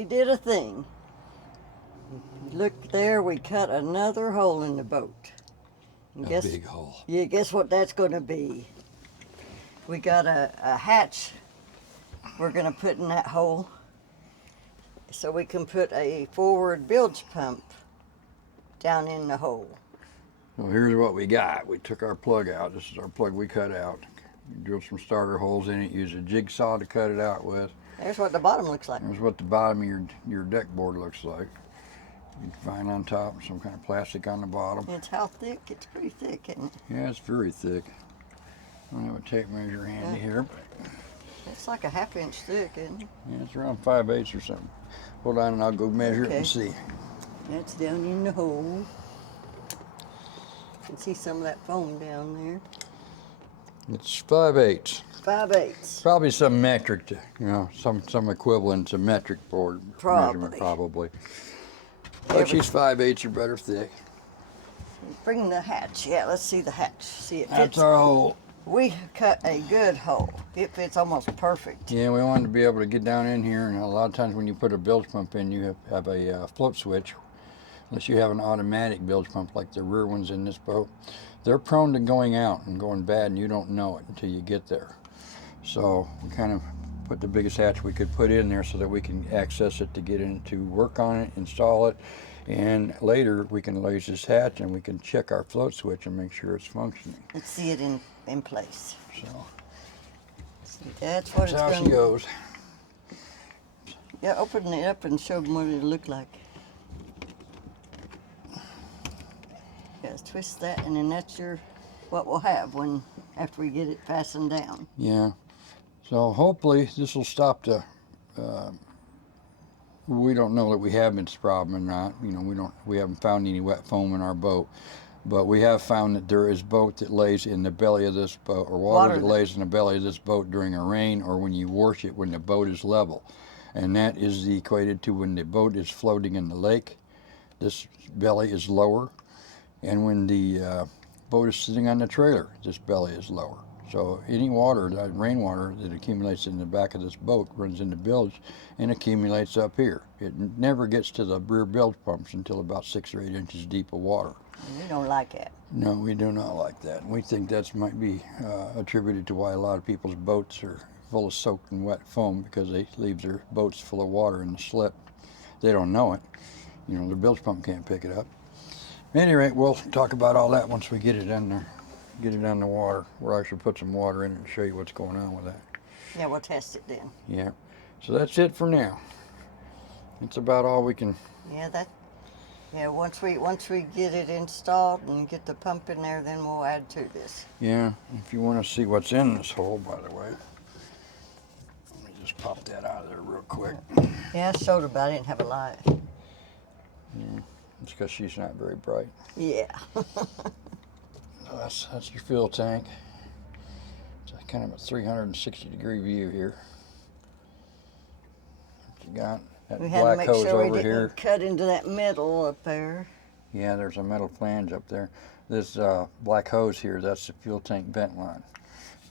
we did a thing. Look there, we cut another hole in the boat. And A big hole. Yeah, guess what that's going to be? We got a hatch we're going to put in that hole so we can put a forward bilge pump down in the hole. So here's what we got. We took our plug out. This is our plug we cut out. We drilled some starter holes in it, used a jigsaw to cut it out with. There's what the bottom looks like. There's what the bottom of your deck board looks like. You can find on top some kind of plastic on the bottom. It's how thick? It's pretty thick, isn't it? Yeah, it's very thick. I don't have a tape measure handy here, but it's like a 1/2 inch thick, isn't it? yeah, it's around 5/8 or something. Hold on and I'll go measure it and see. That's down in the hole. You can see some of that foam down there. It's 5/8. 5/8. Probably some metric, some equivalent to metric board measurement, probably. But she's 5/8 or better thick. Bring the hatch. Yeah, let's see the hatch. See, it fits. That's our hole. We cut a good hole. It fits almost perfect. Yeah, we wanted to be able to get down in here, and a lot of times when you put a bilge pump in, you have a float switch. Unless you have an automatic bilge pump like the rear ones in this boat, they're prone to going out and going bad, and you don't know it until you get there. So we kind of put the biggest hatch we could put in there so that we can access it to get in to work on it, install it, and later we can raise this hatch and we can check our float switch and make sure it's functioning. Let's see it in place. So see, that's what it's how going she goes. Yeah, open it up and show them what it'll look like. Yeah, twist that, and then that's what we'll have after we get it fastened down. Yeah. So hopefully this will stop the. We don't know that we have this problem or not. We haven't found any wet foam in our boat, but we have found that there is boat that lays in the belly of this boat, or water that lays in the belly of this boat during a rain, or when you wash it when the boat is level, and that is equated to when the boat is floating in the lake. This belly is lower, and when the boat is sitting on the trailer, this belly is lower. So any water, that rainwater that accumulates in the back of this boat runs into bilge and accumulates up here. It never gets to the rear bilge pumps until about 6 or 8 inches deep of water. We don't like that. No, we do not like that. We think that might be attributed to why a lot of people's boats are full of soaked and wet foam, because they leave their boats full of water in the slip. They don't know it. The bilge pump can't pick it up. At any rate, we'll talk about all that once we get it in there. Get it on the water. We'll actually put some water in it and show you what's going on with that. Yeah, we'll test it then. Yeah. So that's it for now. It's about all we can. Yeah, once we get it installed and get the pump in there, then we'll add to this. Yeah. If you want to see what's in this hole, by the way, let me just pop that out of there real quick. Yeah, I showed her, but I didn't have a light. Yeah. It's because she's not very bright. Yeah. That's your fuel tank. It's kind of a 360-degree view here. What you got? That We had to black make hose sure we over didn't here. cut into that metal up there. Yeah, there's a metal flange up there. This black hose here, that's the fuel tank vent line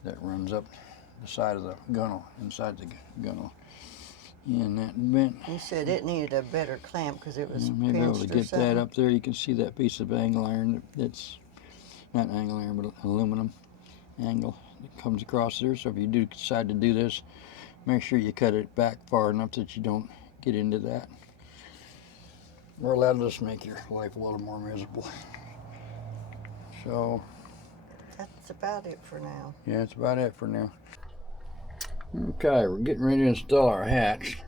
that runs up the side of the gunnel, inside the gunnel. Yeah, and that vent. You said it needed a better clamp because it was maybe able to pinched or get something. that up there. You can see that piece of angle iron that's not angle iron, but aluminum angle that comes across there. So if you do decide to do this, make sure you cut it back far enough that you don't get into that, or that'll just make your life a little more miserable. So that's about it for now. Yeah, that's about it for now. Okay, we're getting ready to install our hatch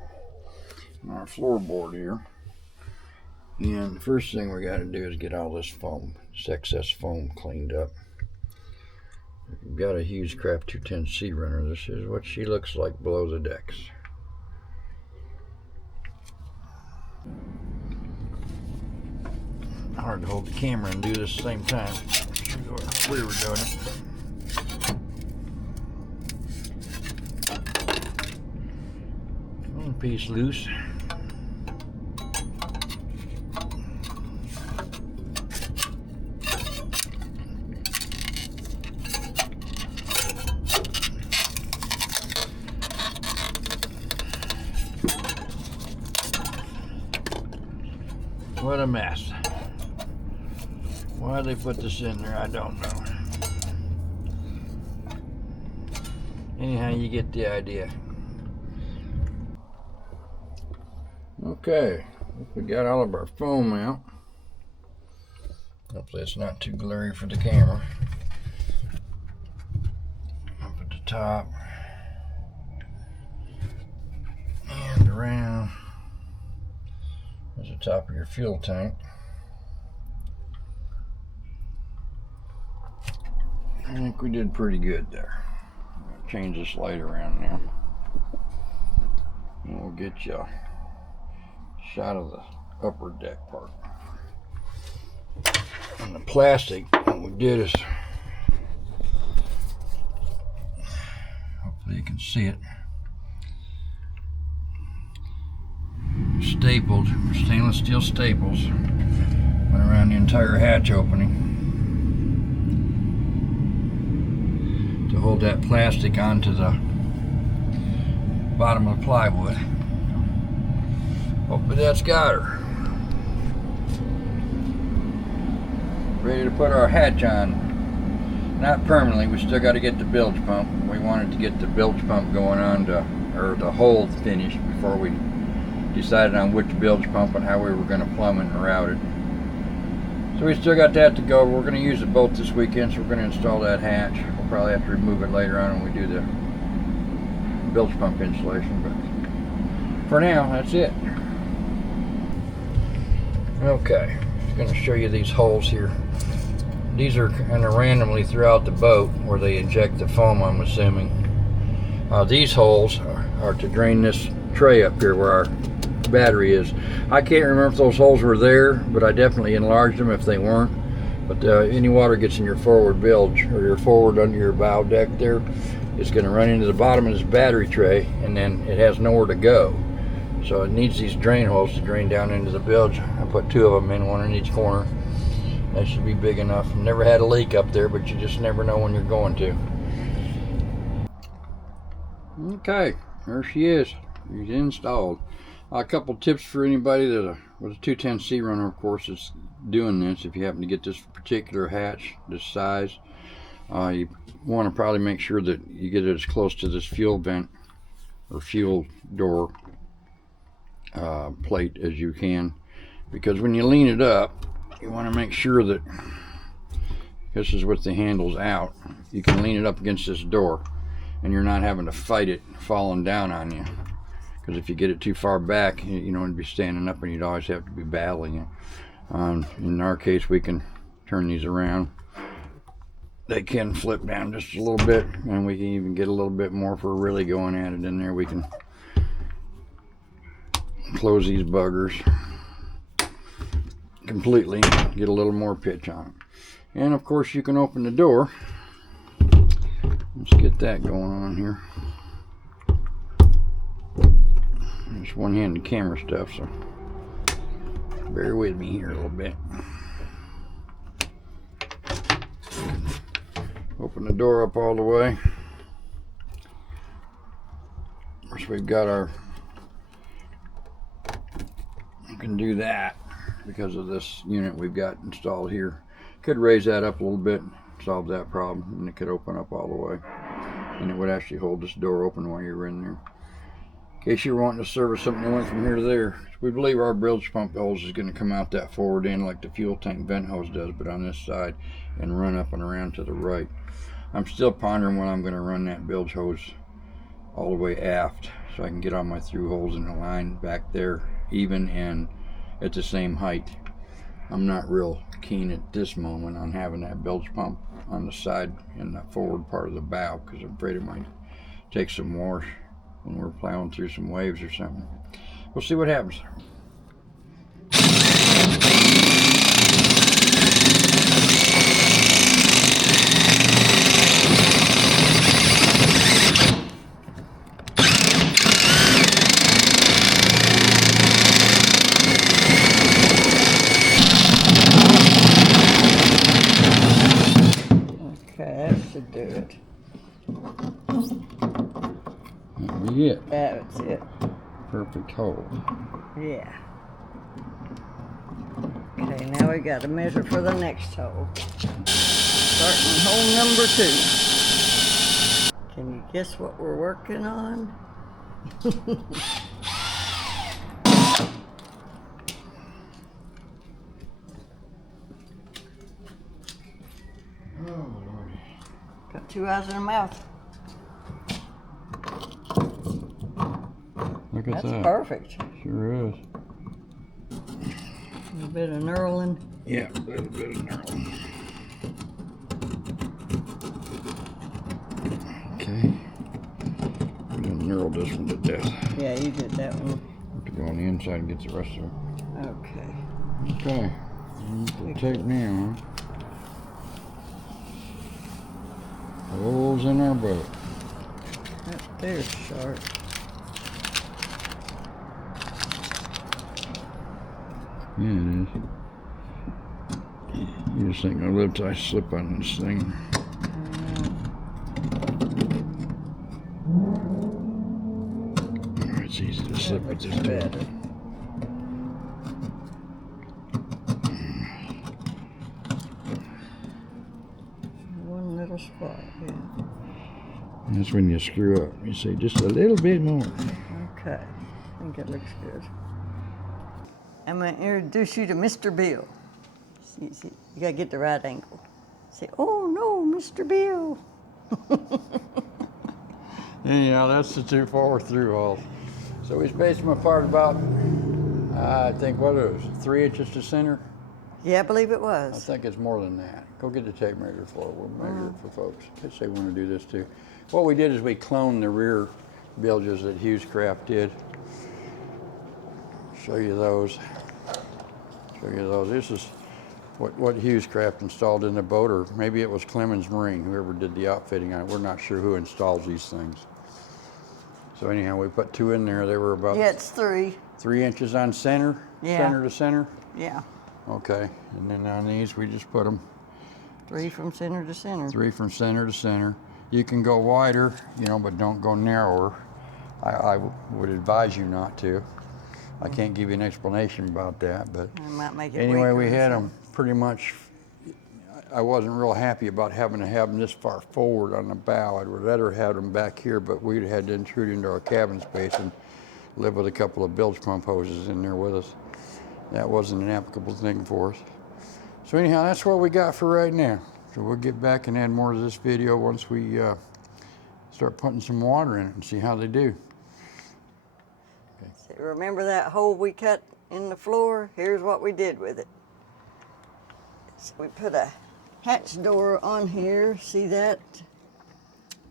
on our floorboard here. And the first thing we got to do is get all this foam, this excess foam, cleaned up. We've got a Hewescraft 210 SeaRunner. This is what she looks like below the decks. Hard to hold the camera and do this at the same time. We were doing it. One piece loose. What a mess. Why they put this in there, I don't know. Anyhow, you get the idea. Okay, we got all of our foam out. Hopefully it's not too glary for the camera. Up at the top and around. There's the top of your fuel tank. I think we did pretty good there. I'll change this light around now. And we'll get you a shot of the upper deck part. And the plastic, what we did is, hopefully you can see it, stapled, stainless steel staples, went around the entire hatch opening to hold that plastic onto the bottom of the plywood. Hopefully that's got her. Ready to put our hatch on. Not permanently, we still got to get the bilge pump. We wanted to get the bilge pump going on or the hole finished before we decided on which bilge pump and how we were going to plumb it and route it. So we still got that to go. We're going to use the boat this weekend, so we're going to install that hatch. We'll probably have to remove it later on when we do the bilge pump installation, but for now, that's it. Okay, I'm going to show you these holes here. These are kind of randomly throughout the boat where they inject the foam, I'm assuming. These holes are to drain this tray up here where our battery is. I can't remember if those holes were there, but I definitely enlarged them if they weren't. But any water gets in your forward bilge or your forward under your bow deck there, it's going to run into the bottom of this battery tray, and then it has nowhere to go. So it needs these drain holes to drain down into the bilge. I put 2 of them in, one in each corner. That should be big enough. Never had a leak up there, but you just never know when you're going to. Okay, there she is. She's installed. A couple tips for anybody that with a 210 SeaRunner, of course, is doing this. If you happen to get this particular hatch, this size, you want to probably make sure that you get it as close to this fuel vent or fuel door plate as you can, because when you lean it up, you want to make sure that this is with the handles out. You can lean it up against this door, and you're not having to fight it falling down on you. Because if you get it too far back, you know, it'd be standing up, and you'd always have to be battling it. In our case, we can turn these around. They can flip down just a little bit, and we can even get a little bit more if we're really going at it in there. We can close these buggers completely, get a little more pitch on it. And of course you can open the door. Let's get that going on here. It's one-handed camera stuff, so bear with me here a little bit. Open the door up all the way. Of course we've got our, you can do that because of this unit we've got installed here. Could raise that up a little bit, solve that problem, and it could open up all the way. And it would actually hold this door open while you're in there. In case you're wanting to service something that went from here to there, we believe our bilge pump hose is going to come out that forward end like the fuel tank vent hose does, but on this side, and run up and around to the right. I'm still pondering when I'm going to run that bilge hose all the way aft, so I can get all my through holes in the line back there even and at the same height. I'm not real keen at this moment on having that bilge pump on the side in the forward part of the bow, because I'm afraid it might take some wash when we're plowing through some waves or something. We'll see what happens. Okay, that should do it. That'll be it. That's it. Perfect hole. Yeah. Okay, now we got to measure for the next hole. Starting hole number 2. Can you guess what we're working on? Got 2 eyes and a mouth. Look at That's that. perfect. Sure is. A little bit of knurling. Yeah, a little bit of knurling. Okay. I'm gonna knurl this one to death. Yeah, you did that one. Have to go on the inside and get the rest of it. Okay. Okay. The tape now. Holes in our boat. That there's sharp. Yeah, it is. You just think a little tight slip on this thing. Oh, it's easy to slip with this too. One little spot, yeah. That's when you screw up. You say just a little bit more. Okay, I think it looks good. I'm going to introduce you to Mr. Bill. See, you got to get the right angle. Say, oh no, Mr. Bill. Anyhow, that's the 2 forward through holes. So we spaced them apart about, I think, what it was, 3 inches to center? Yeah, I believe it I was. think it's more than that. Go get the tape measure for it. We'll measure it for folks in case they want to do this too. What we did is we cloned the rear bilges that Hewescraft did. Show you those. This is what Hewescraft installed in the boat, or maybe it was Clemens Marine, whoever did the outfitting on it. We're not sure who installs these things. So anyhow, we put 2 in there. They were about Yeah, it's 3. 3 inches on center, Yeah. center to center. Yeah, Okay, and then on these we just put them 3 from center to center. 3 from center to center. You can go wider, you know, but don't go narrower. I would advise you not to. I can't give you an explanation about that, but I might make it anyway, weaker we or had something. them pretty much. I wasn't real happy about having to have them this far forward on the bow. I'd rather have them back here, but we'd had to intrude into our cabin space and live with a couple of bilge pump hoses in there with us. That wasn't an applicable thing for us. So anyhow, that's what we got for right now. So we'll get back and add more to this video once we start putting some water in it and see how they do. So remember that hole we cut in the floor? Here's what we did with it. So we put a hatch door on here, see that?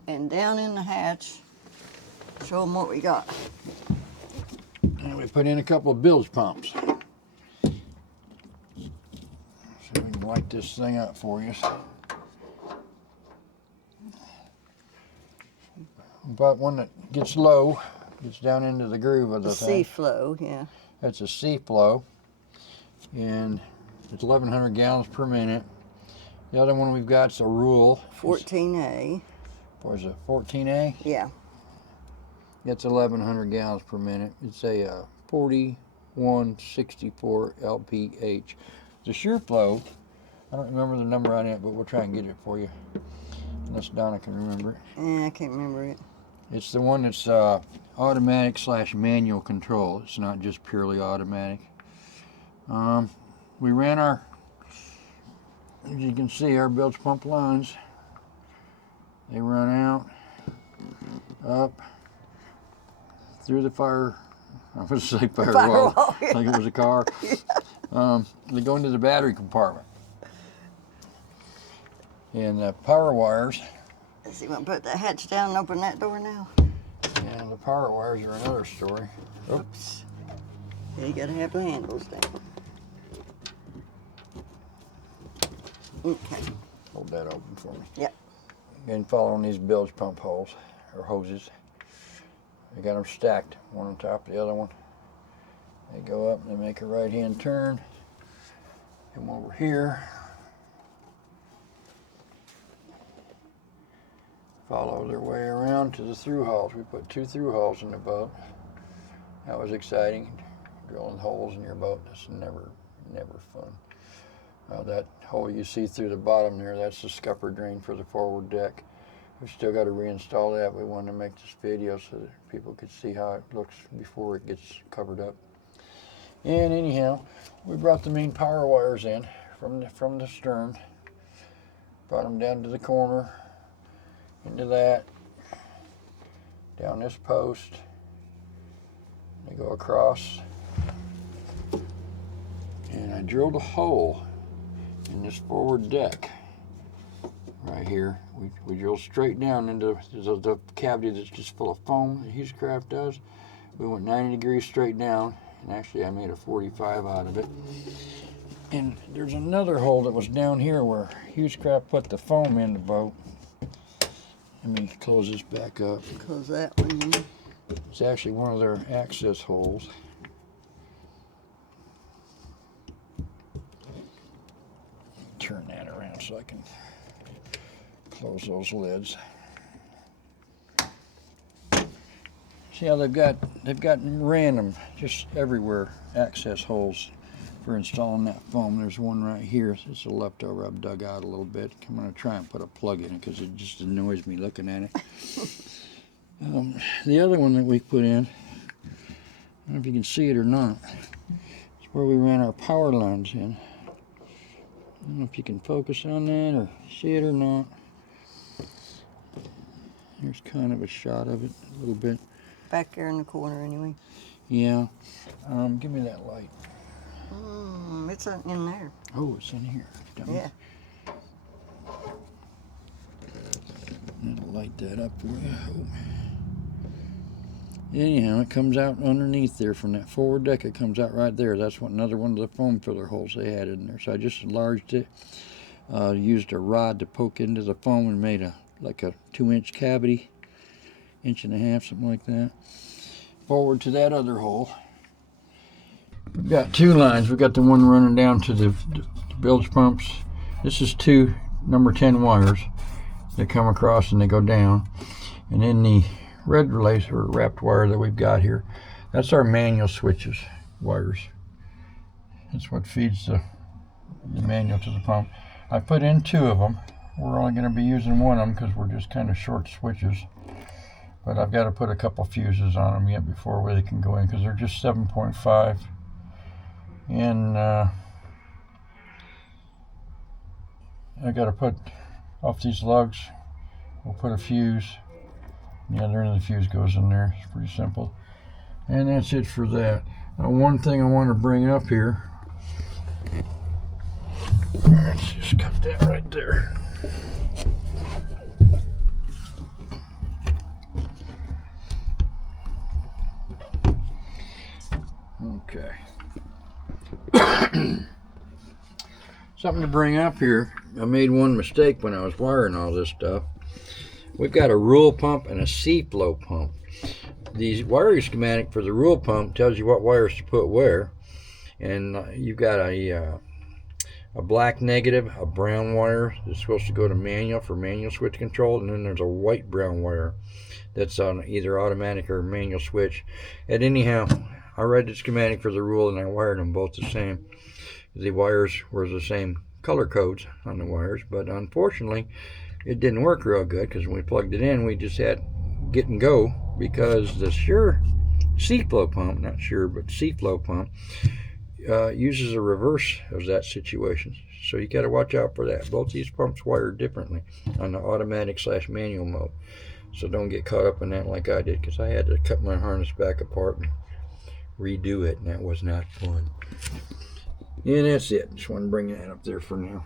And down in the hatch, show them what we got. And we put in a couple of bilge pumps. So we can light this thing up for you. But one that gets low, gets down into the groove of the thing. Sea flow, yeah. That's a sea flow, and it's 1,100 gallons per minute. The other one we've got's a rule. 14A. What is it, 14A? Yeah. It's 1,100 gallons per minute. It's a 4164 LPH. It's a sure flow. I don't remember the number on it, but we'll try and get it for you, unless Donna can remember it. Yeah, I can't remember it. It's the one that's automatic / manual control. It's not just purely automatic. We ran our, as you can see, our bilge pump lines. They run out, up, through the fire, I was going to say firewall, yeah. like it was a car. Yeah. They go into the battery compartment. And the power wires. So you want to put that hatch down and open that door now? And the power wires are another story. Oops. Yeah, you got to have the handles down. Okay. Hold that open for me. Yep. Again, following these bilge pump holes, or hoses. I got them stacked, one on top of the other one. They go up and they make a right-hand turn. Come over here. Follow their way around to the through hulls. We put 2 through hulls in the boat. That was exciting. Drilling holes in your boat, that's never fun. That hole you see through the bottom there, that's the scupper drain for the forward deck. We still got to reinstall that. We wanted to make this video so that people could see how it looks before it gets covered up. And anyhow, we brought the main power wires in from the stern, brought them down to the corner, into that, down this post. They go across, and I drilled a hole in this forward deck right here. We drill straight down into the cavity that's just full of foam that Hewescraft does. We went 90 degrees straight down, and actually I made a 45 out of it. And there's another hole that was down here where Hewescraft put the foam in the boat. Let me close this back up. Close that one in. It's actually one of their access holes. Turn that around so I can close those lids. See how they've got random, just everywhere, access holes for installing that foam. There's one right here. It's a leftover I've dug out a little bit. I'm going to try and put a plug in it because it just annoys me looking at it. The other one that we put in, I don't know if you can see it or not, it's where we ran our power lines in. I don't know if you can focus on that or see it or not. There's kind of a shot of it, a little bit. Back there in the corner anyway. Yeah. Give me that light. It's in there. Oh, it's in here. Dummy. Yeah. I'll light that up for you. Anyhow, it comes out underneath there from that forward deck. It comes out right there. That's another one of the foam filler holes they had in there. So I just enlarged it. Used a rod to poke into the foam and made like a 2-inch cavity, 1.5 inches, something like that. Forward to that other hole. We've got 2 lines. We've got the one running down to the bilge pumps. This is 2 number 10 wires that come across and they go down. And then the red relays or wrapped wire that we've got here, that's our manual switches wires. That's what feeds the manual to the pump. I put in 2 of them. We're only going to be using one of them because we're just kind of short switches. But I've got to put a couple fuses on them yet before they can go in because they're just 7.5. And I got to put off these lugs. We'll put a fuse. The other end of the fuse goes in there. It's pretty simple. And that's it for that. One thing I want to bring up here. Let's just cut that right there. Okay. Something to bring up here. I made one mistake when I was wiring all this stuff. We've got a rule pump and a C-flow pump. The wiring schematic for the rule pump tells you what wires to put where. And you've got a black negative, a brown wire that's supposed to go to manual for manual switch control, and then there's a white brown wire that's on either automatic or manual switch. And anyhow, I read the schematic for the rule and I wired them both the same. The wires were the same color codes on the wires, but unfortunately it didn't work real good because when we plugged it in we just had get and go because the Sure C-flow pump, not Sure but C-flow pump, uses a reverse of that situation. So you got to watch out for that. Both these pumps wired differently on the automatic/manual mode. So don't get caught up in that like I did, because I had to cut my harness back apart and redo it, and that was not fun. And that's it. Just want to bring that up there for now.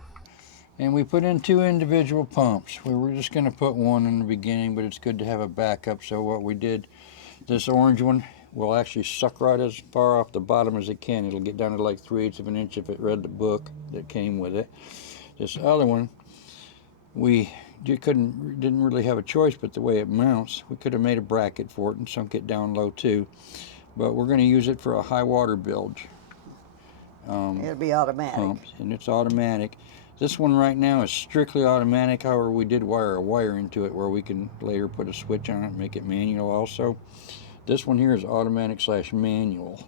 And we put in 2 individual pumps. We were just going to put one in the beginning, but it's good to have a backup. So what we did, this orange one will actually suck right as far off the bottom as it can. It'll get down to like 3/8 of an inch if it read the book that came with it. This other one, we didn't really have a choice, but the way it mounts, we could have made a bracket for it and sunk it down low too. But we're going to use it for a high water bilge. It'll be automatic. Pump, and it's automatic. This one right now is strictly automatic. However, we did wire a wire into it where we can later put a switch on it and make it manual also. This one here is automatic/manual.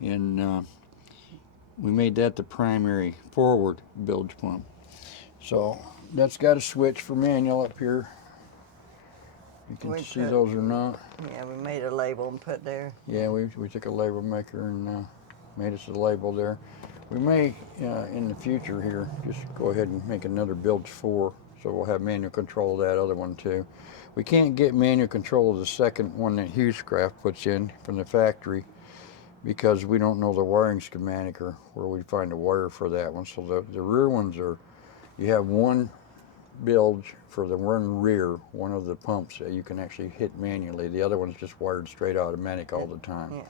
And we made that the primary forward bilge pump. So that's got a switch for manual up here. You can see those or not. Yeah, we made a label and put there. Yeah, we took a label maker and made us a label there. We may, in the future here, just go ahead and make another bilge 4, so we'll have manual control of that other one too. We can't get manual control of the second one that Hewescraft puts in from the factory because we don't know the wiring schematic or where we'd find a wire for that one. So the rear ones are, you have one bilge for the one rear, one of the pumps that you can actually hit manually. The other one's just wired straight automatic all the time. Yeah.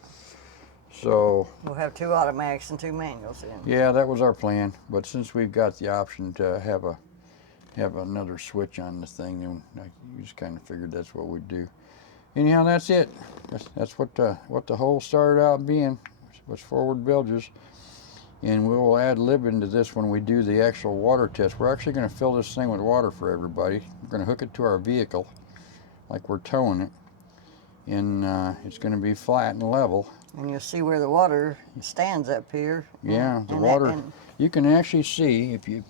So we'll have 2 automatics and 2 manuals in. Yeah, that was our plan. But since we've got the option to have another switch on the thing, then we just kind of figured that's what we'd do. Anyhow, that's it. That's what the whole started out being, was forward bilges. And we will add lib into this when we do the actual water test. We're actually going to fill this thing with water for everybody. We're going to hook it to our vehicle like we're towing it. And it's going to be flat and level. And you'll see where the water stands up here. Yeah, the water, you can actually see, if you,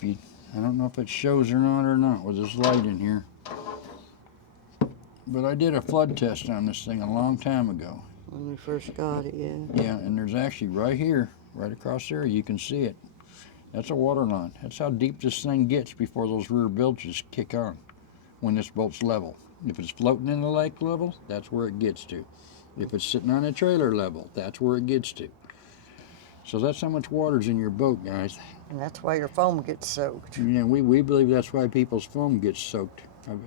I don't know if it shows or not with this light in here. But I did a flood test on this thing a long time ago. When we first got it, yeah. Yeah, and there's actually right here, right across there, you can see it. That's a water line. That's how deep this thing gets before those rear bilges kick on when this boat's level. If it's floating in the lake level, that's where it gets to. If it's sitting on a trailer level, that's where it gets to. So that's how much water's in your boat, guys. And that's why your foam gets soaked. Yeah, we believe that's why people's foam gets soaked.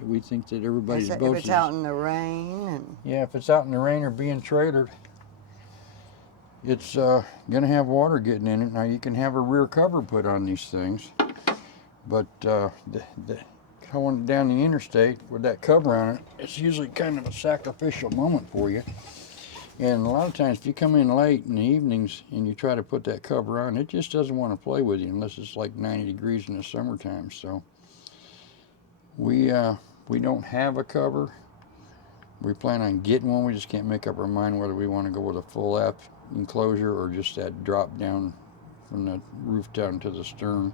We think that everybody's boat. If it's out in the rain and. Yeah, if it's out in the rain or being trailered, it's gonna have water getting in it. Now you can have a rear cover put on these things, but going down the interstate with that cover on it, it's usually kind of a sacrificial moment for you. And a lot of times if you come in late in the evenings and you try to put that cover on, it just doesn't want to play with you unless it's like 90 degrees in the summertime. So we don't have a cover. We plan on getting one. We just can't make up our mind whether we want to go with a full aft enclosure or just that drop down from the roof down to the stern.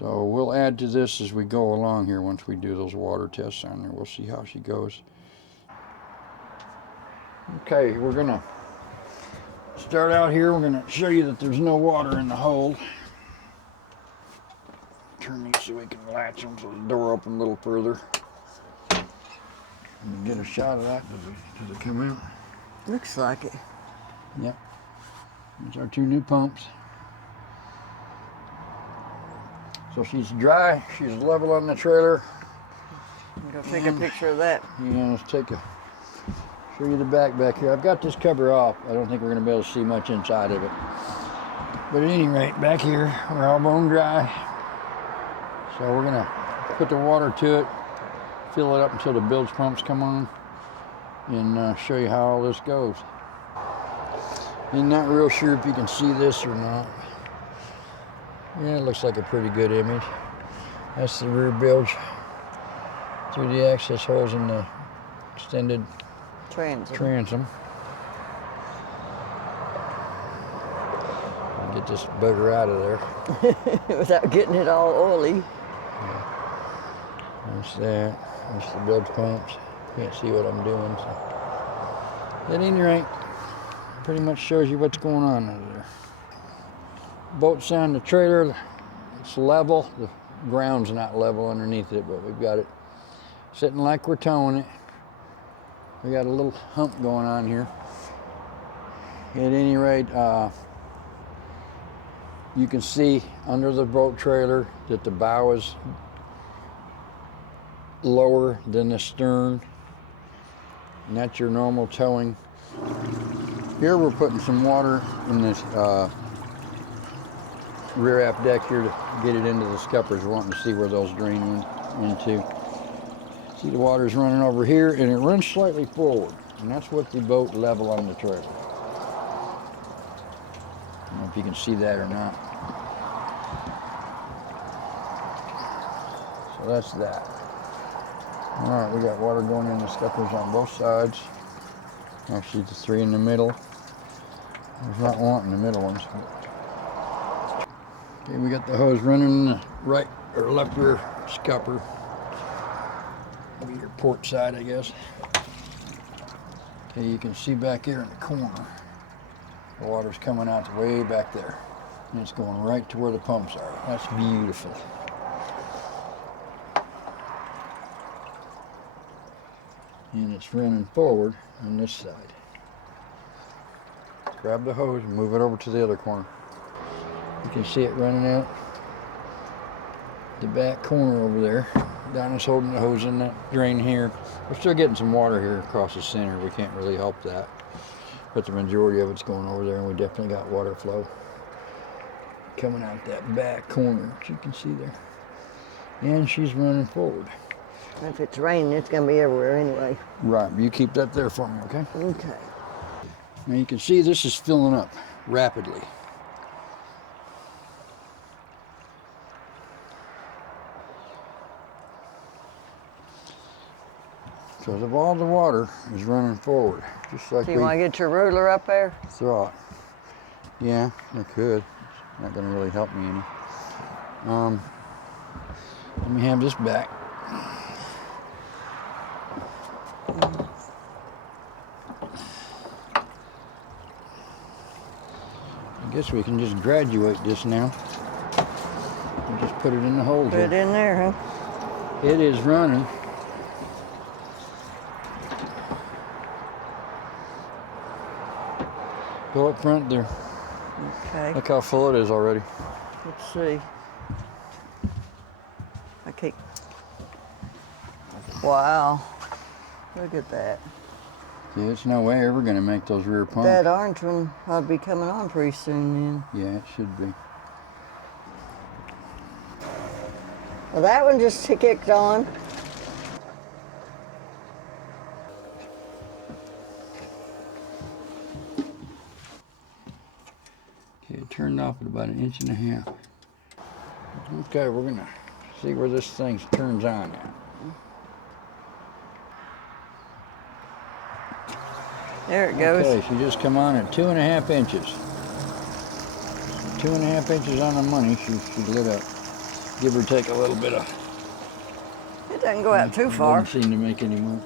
So we'll add to this as we go along here once we do those water tests on there. We'll see how she goes. Okay, we're gonna start out here. We're gonna show you that there's no water in the hold. Turn these so we can latch them so the door open a little further. And get a shot of that. Does it come out? Looks like it. Yep. There's our 2 new pumps. So she's dry, she's level on the trailer. I'm gonna take a picture of that. Yeah, let's show you the back here. I've got this cover off. I don't think we're gonna be able to see much inside of it. But at any rate, back here, we're all bone dry. So we're gonna put the water to it, fill it up until the bilge pumps come on, and show you how all this goes. I'm not real sure if you can see this or not. Yeah, it looks like a pretty good image. That's the rear bilge through the access holes in the extended transom. Get this bugger out of there. Without getting it all oily. Yeah. That's that. That's the bilge pumps. Can't see what I'm doing. So. At any rate, pretty much shows you what's going on over there. Boat's on the trailer, it's level. The ground's not level underneath it, but we've got it sitting like we're towing it. We got a little hump going on here. At any rate, you can see under the boat trailer that the bow is lower than the stern, and that's your normal towing. Here we're putting some water in this rear aft deck here to get it into the scuppers. We're wanting to see where those drain into. See, the water's running over here and it runs slightly forward, and that's with the boat level on the trailer. I don't know if you can see that or not. So that's that. All right, we got water going in the scuppers on both sides. Actually, the 3 in the middle. There's not one in the middle ones. Okay, we got the hose running in the right or left rear scupper. Maybe your port side, I guess. Okay, you can see back here in the corner, the water's coming out way back there. And it's going right to where the pumps are. That's beautiful. And it's running forward on this side. Grab the hose and move it over to the other corner. You can see it running out the back corner over there. Donna's holding the hose in that drain here. We're still getting some water here across the center. We can't really help that. But the majority of it's going over there, and we definitely got water flow coming out that back corner, which you can see there. And she's running forward. If it's raining, it's going to be everywhere anyway. Right, you keep that there for me, okay? Okay. Now you can see this is filling up rapidly. Because of all the water is running forward, just like Do you want to get your ruler up there? thought. Yeah, I could. It's not going to really help me any. Let me have this back. I guess we can just graduate this now. We'll just put it in the hole Put here. it in there, huh? It is running. Go up front there. Okay. Look how full it is already. Let's see. Okay. Wow. Look at that. Yeah, there's no way ever going to make those rear pumps. That orange one ought to be coming on pretty soon then. Yeah, it should be. Well, that one just kicked on. Okay, it turned off at about 1.5 inches. Okay, we're going to see where this thing turns on now. There it goes. Okay, she just come on at 2.5 inches. 2.5 inches on the money, she lit up. Give or take a little bit of. It doesn't go out too It far. doesn't seem to make any much.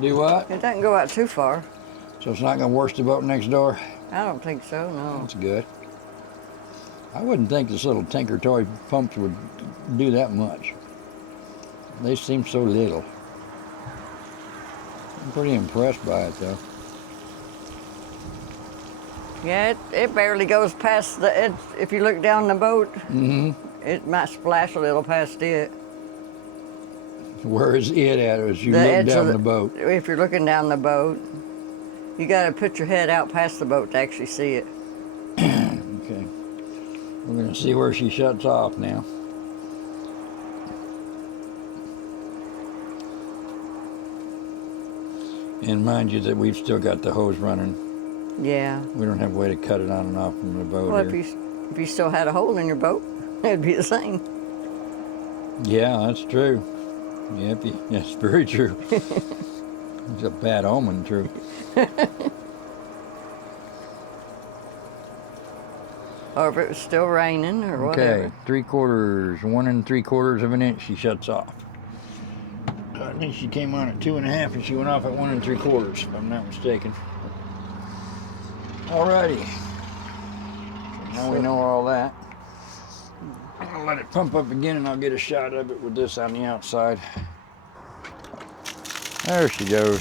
Do what? It doesn't go out too far. So it's not going to worse the boat next door? I don't think so, no. That's good. I wouldn't think this little Tinker Toy pumps would do that much. They seem so little. I'm pretty impressed by it though. Yeah, it barely goes past the edge. If you look down the boat, Mm-hmm. it might splash a little past it. Where is it at as you The look edge down of the boat? If you're looking down the boat, you got to put your head out past the boat to actually see it. Okay. We're going to see where she shuts off now. And mind you that we've still got the hose running. Yeah. We don't have a way to cut it on and off from the boat Well, here. if you still had a hole in your boat, it'd be the same. Yeah, that's true. Yep, that's very true. It's a bad omen, true. Or if it was still raining or Okay, whatever. 1 3/4 of an inch she shuts off. I think she came on at 2.5 and she went off at 1 3/4, if I'm not mistaken. Alrighty. So now we know all that. I'm gonna let it pump up again and I'll get a shot of it with this on the outside. There she goes.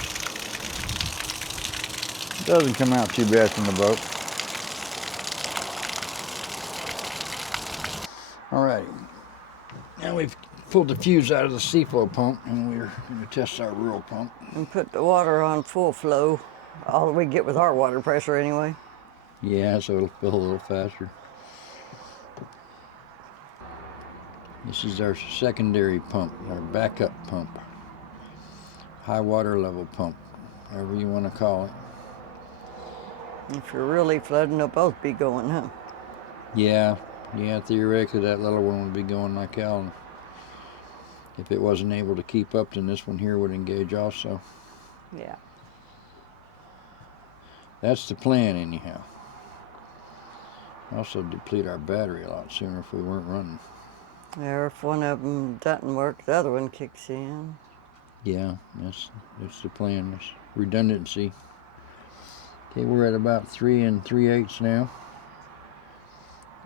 Doesn't come out too bad from the boat. Alrighty. Now we've pulled the fuse out of the seaflow pump and we're going to test our rural pump. And put the water on full flow. All we get with our water pressure anyway. Yeah, so it'll fill a little faster. This is our secondary pump, our backup pump. High water level pump, whatever you want to call it. If you're really flooding, they'll both be going, huh? Yeah, theoretically that little one would be going like hell. And if it wasn't able to keep up, then this one here would engage also. Yeah. That's the plan anyhow. Also deplete our battery a lot sooner if we weren't running. Or if one of them doesn't work, the other one kicks in. Yeah, that's the plan. That's redundancy. Okay, we're at about 3 3/8 now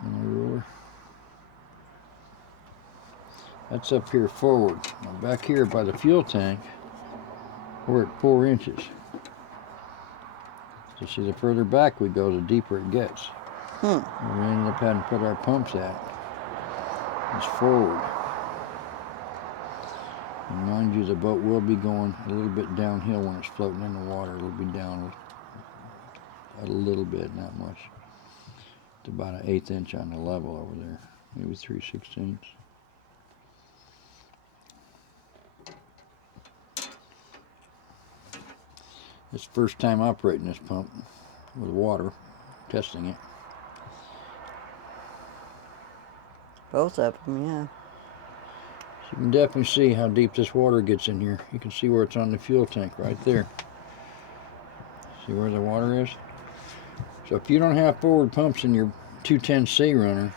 on the ruler. That's up here forward. Now back here by the fuel tank, we're at 4 inches. So see, the further back we go, the deeper it gets. Where we ended up having to put our pumps at is forward. And mind you, the boat will be going a little bit downhill when it's floating in the water. It'll be down a little bit, not much. It's about an 1/8 inch on the level over there, maybe 3/16. It's the first time operating this pump with water, testing it. Both of them, yeah. So you can definitely see how deep this water gets in here. You can see where it's on the fuel tank right there. See where the water is? So if you don't have forward pumps in your 210 SeaRunner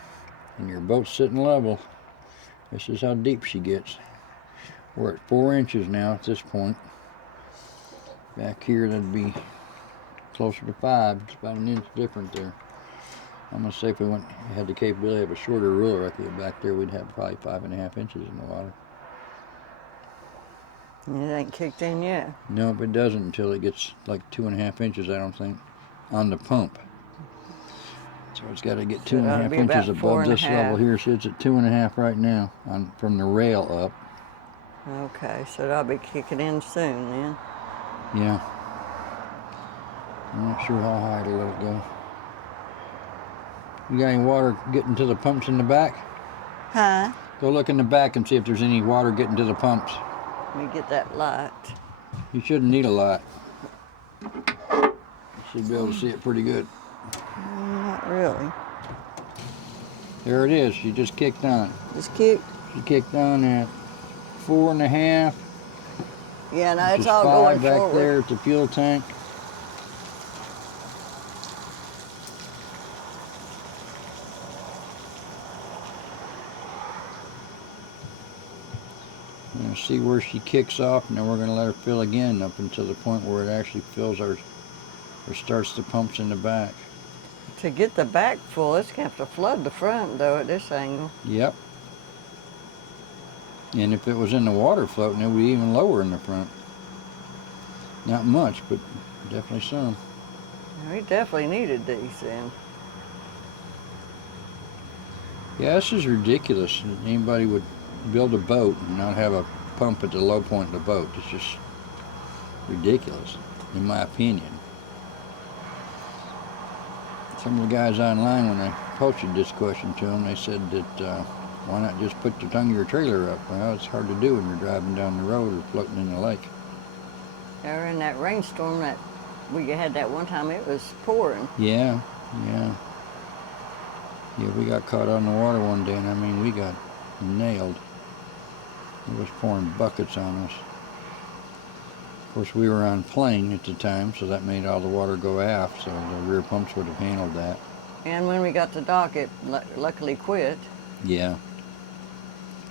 and your boat's sitting level, this is how deep she gets. We're at 4 inches now at this point. Back here that'd be closer to 5. It's about an inch different there. I'm gonna say if we had the capability of a shorter ruler, I think back there we'd have probably 5.5 inches in the water. It ain't kicked in yet. Nope, it doesn't until it gets like 2.5 inches, I don't think, on the pump. So it's got to get 2.5 inches above this level here. So it's at 2.5 right now from the rail up. Okay, so that'll be kicking in soon then. Yeah. I'm not sure how high to let it go. You got any water getting to the pumps in the back? Huh? Go look in the back and see if there's any water getting to the pumps. Let me get that light. You shouldn't need a lot. You should be able to see it pretty good. Not really. There it is. She just kicked on. Just kick? She kicked on at 4.5. Yeah, no, it's Just all 5 going back forward. there at the fuel tank. We're going to see where she kicks off, and then we're going to let her fill again up until the point where it actually fills or starts the pumps in the back. To get the back full, it's going to have to flood the front, though, at this angle. Yep. And if it was in the water floating, it would be even lower in the front. Not much, but definitely some. We definitely needed these then. Yeah, this is ridiculous. Anybody would build a boat and not have a pump at the low point of the boat. It's just ridiculous, in my opinion. Some of the guys online, when I posted this question to them, they said that why not just put the tongue of your trailer up? Well, it's hard to do when you're driving down the road or floating in the lake. Or in that rainstorm that we had that one time, it was pouring. Yeah. Yeah, we got caught on the water one day, and I mean, we got nailed. It was pouring buckets on us. Of course, we were on plane at the time, so that made all the water go aft, so the rear pumps would have handled that. And when we got to dock, it luckily quit. Yeah.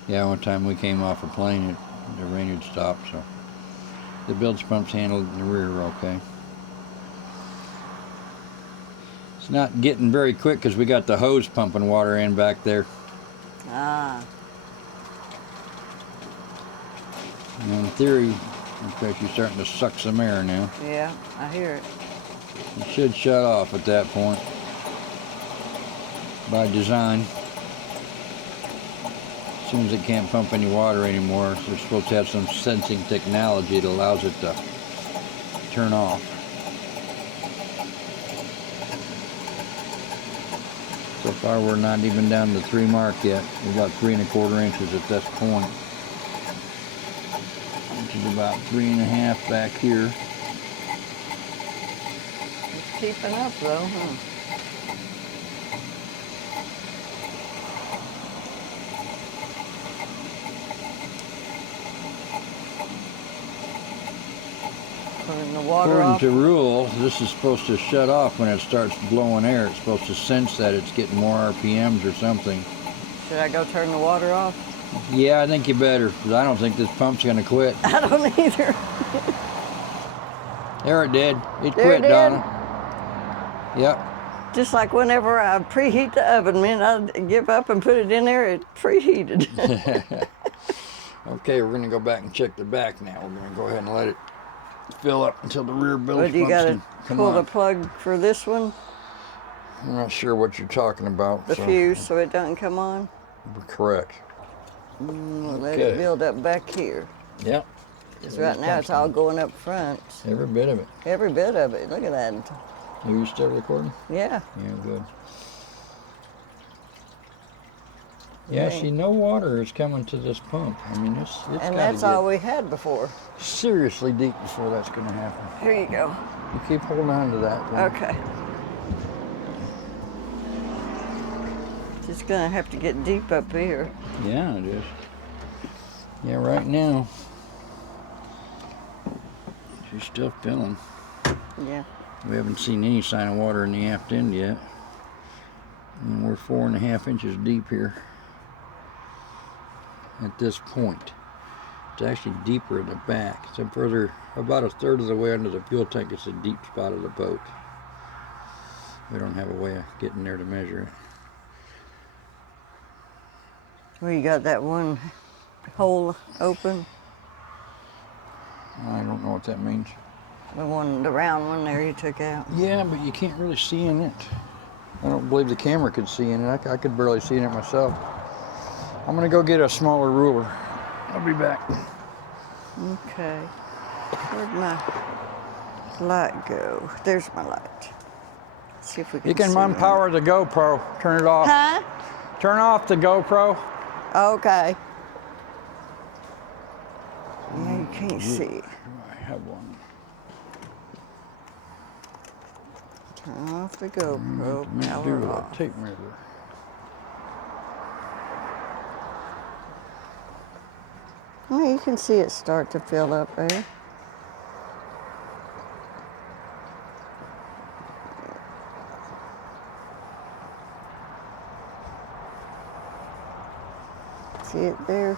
Yeah, one time we came off a plane, the rain had stopped, so the bilge pumps handled in the rear okay. It's not getting very quick because we got the hose pumping water in back there. Ah. And in theory, okay, she's starting to suck some air now. Yeah, I hear it. It should shut off at that point by design. As soon as it can't pump any water anymore, they're supposed to have some sensing technology that allows it to turn off. So far we're not even down to the 3 mark yet. We're about 3 1/4 inches at this point. Which is about 3.5 back here. It's keeping up though, huh? Turn the water According off. to rules, this is supposed to shut off when it starts blowing air. It's supposed to sense that it's getting more RPMs or something. Should I go turn the water off? Yeah, I think you better, because I don't think this pump's going to quit. I don't either. There it did. It There quit, it did. Donna. Yep. Just like whenever I preheat the oven, man, I give up and put it in there, it preheated. Okay, we're going to go back and check the back now. We're going to go ahead and let it fill up until the rear bilge But you pumps got can to come pull on. the plug for this one, I'm not sure what you're talking about. the fuse, so it doesn't come on. Correct. We'll let Okay. it build up back here. Yep. Because right now it's all going up front. Every bit of it. Every bit of it. Look at that. Are you still recording? Yeah. Yeah, good. Yeah, Okay. see, no water is coming to this pump. I mean, it's And gotta that's get all we had before. seriously deep before that's going to happen. Here you go. You keep holding on to that. Then. Okay. Just gonna have to get deep up here. Yeah, it is. Yeah, right now, she's still filling. Yeah. We haven't seen any sign of water in the aft end yet. And we're 4.5 inches deep here at this point. It's actually deeper in the back. It's further, about a third of the way under the fuel tank. It's a deep spot of the boat. We don't have a way of getting there to measure it. Well, you got that one hole open. I don't know what that means. The round one there you took out. Yeah, but you can't really see in it. I don't believe the camera could see in it. I could barely see in it myself. I'm gonna go get a smaller ruler. I'll be back. Okay. Where'd my light go? There's my light. Let's see if we can You can see unpower the GoPro. Turn it off. Huh? Turn off the GoPro. Okay. Yeah, you can't see. I have one. Turn off the GoPro. Do Power a off. tape measure. Well, you can see it start to fill up there. See it there?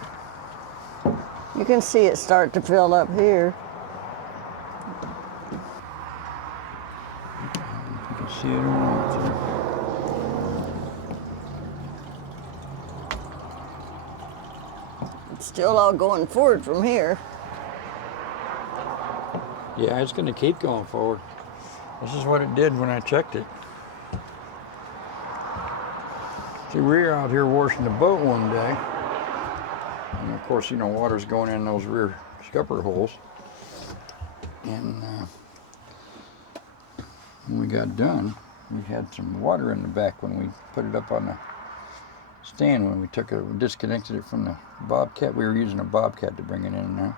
You can see it start to fill up here. You can see it around there. It's still all going forward from here. Yeah, it's gonna keep going forward. This is what it did when I checked it. See, we were out here washing the boat one day. And of course, you know, water's going in those rear scupper holes. And when we got done, we had some water in the back when we put it up on the stand. When we took it, we disconnected it from the bobcat. We were using a bobcat to bring it in now.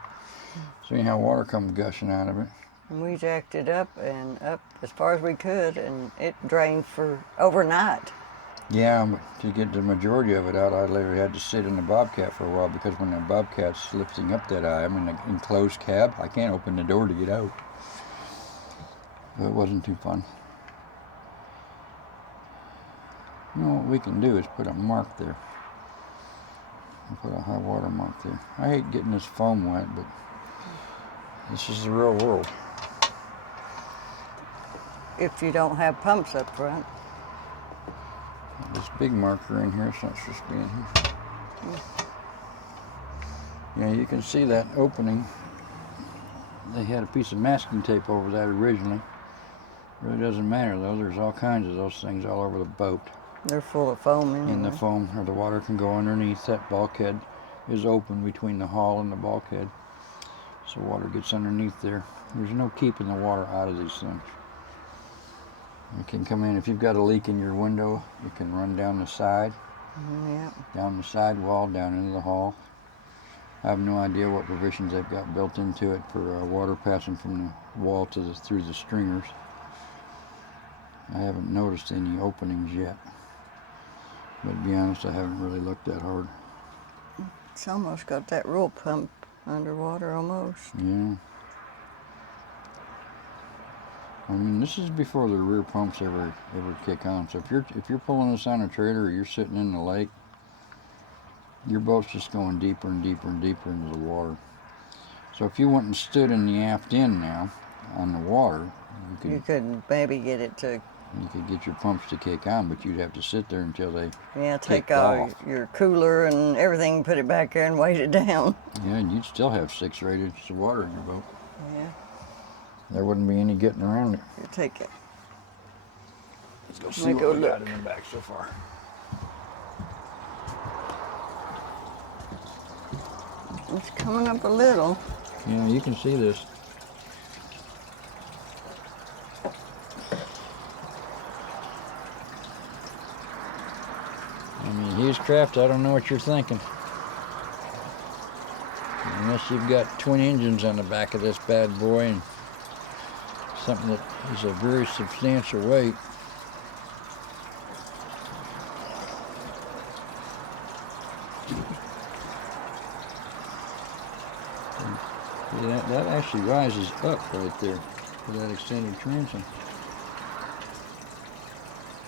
So anyhow, water come gushing out of it. And we jacked it up and up as far as we could, and it drained for overnight. Yeah, but to get the majority of it out, I literally had to sit in the bobcat for a while, because when the bobcat's lifting up that high, I'm in an enclosed cab, I can't open the door to get out. So it wasn't too fun. You know what we can do is put a mark there. I'll put a high water mark there. I hate getting this foam wet, but this is the real world. If you don't have pumps up front. This big marker in here, it's not supposed to be in here. Yeah, you can see that opening. They had a piece of masking tape over that originally. Really doesn't matter though, there's all kinds of those things all over the boat. They're full of foam in And the there. foam, or the water can go underneath. That bulkhead is open between the hull and the bulkhead. So water gets underneath there. There's no keeping the water out of these things. It can come in, if you've got a leak in your window, it can run down the side, Yeah. down the side wall, down into the hull. I have no idea what provisions they've got built into it for water passing from the wall to through the stringers. I haven't noticed any openings yet. But to be honest, I haven't really looked that hard. It's almost got that roll pump underwater almost. Yeah. I mean, this is before the rear pumps ever kick on. So if you're pulling this on a trailer or you're sitting in the lake, your boat's just going deeper and deeper and deeper into the water. So if you went and stood in the aft end now on the water, you could maybe get it to. You could get your pumps to kick on, but you'd have to sit there until they take all your cooler and everything, put it back there and weight it down. Yeah, and you'd still have 6 or 8 inches of water in your boat. Yeah. There wouldn't be any getting around it. You take it. Let's go see what we got in the back so far. It's coming up a little. Yeah, you can see this. I mean, Hewescraft, I don't know what you're thinking. Unless you've got twin engines on the back of this bad boy and something that is a very substantial weight. Yeah, that actually rises up right there for that extended transom.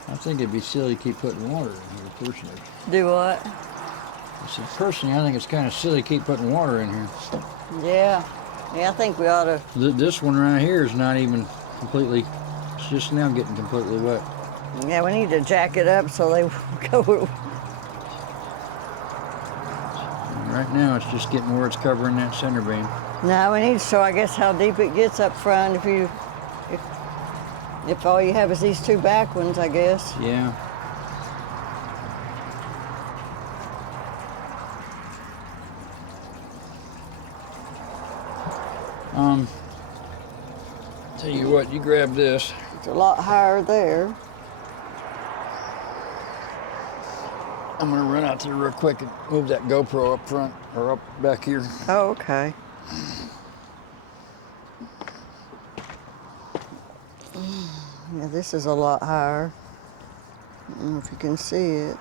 I think it'd be silly to keep putting water in here, personally. Do what? I said, personally, I think it's kind of silly to keep putting water in here. Yeah. Yeah, I think we ought to. This one right here is not even completely, it's just now getting completely wet. Yeah, we need to jack it up so they go. Right now, it's just getting where it's covering that center beam. Now we need to show, I guess, how deep it gets up front if all you have is these 2 back ones, I guess. Yeah. Tell you what, you grab this. It's a lot higher there. I'm gonna run out there real quick and move that GoPro up front, or up back here. Oh, okay. Yeah, this is a lot higher. I don't know if you can see it.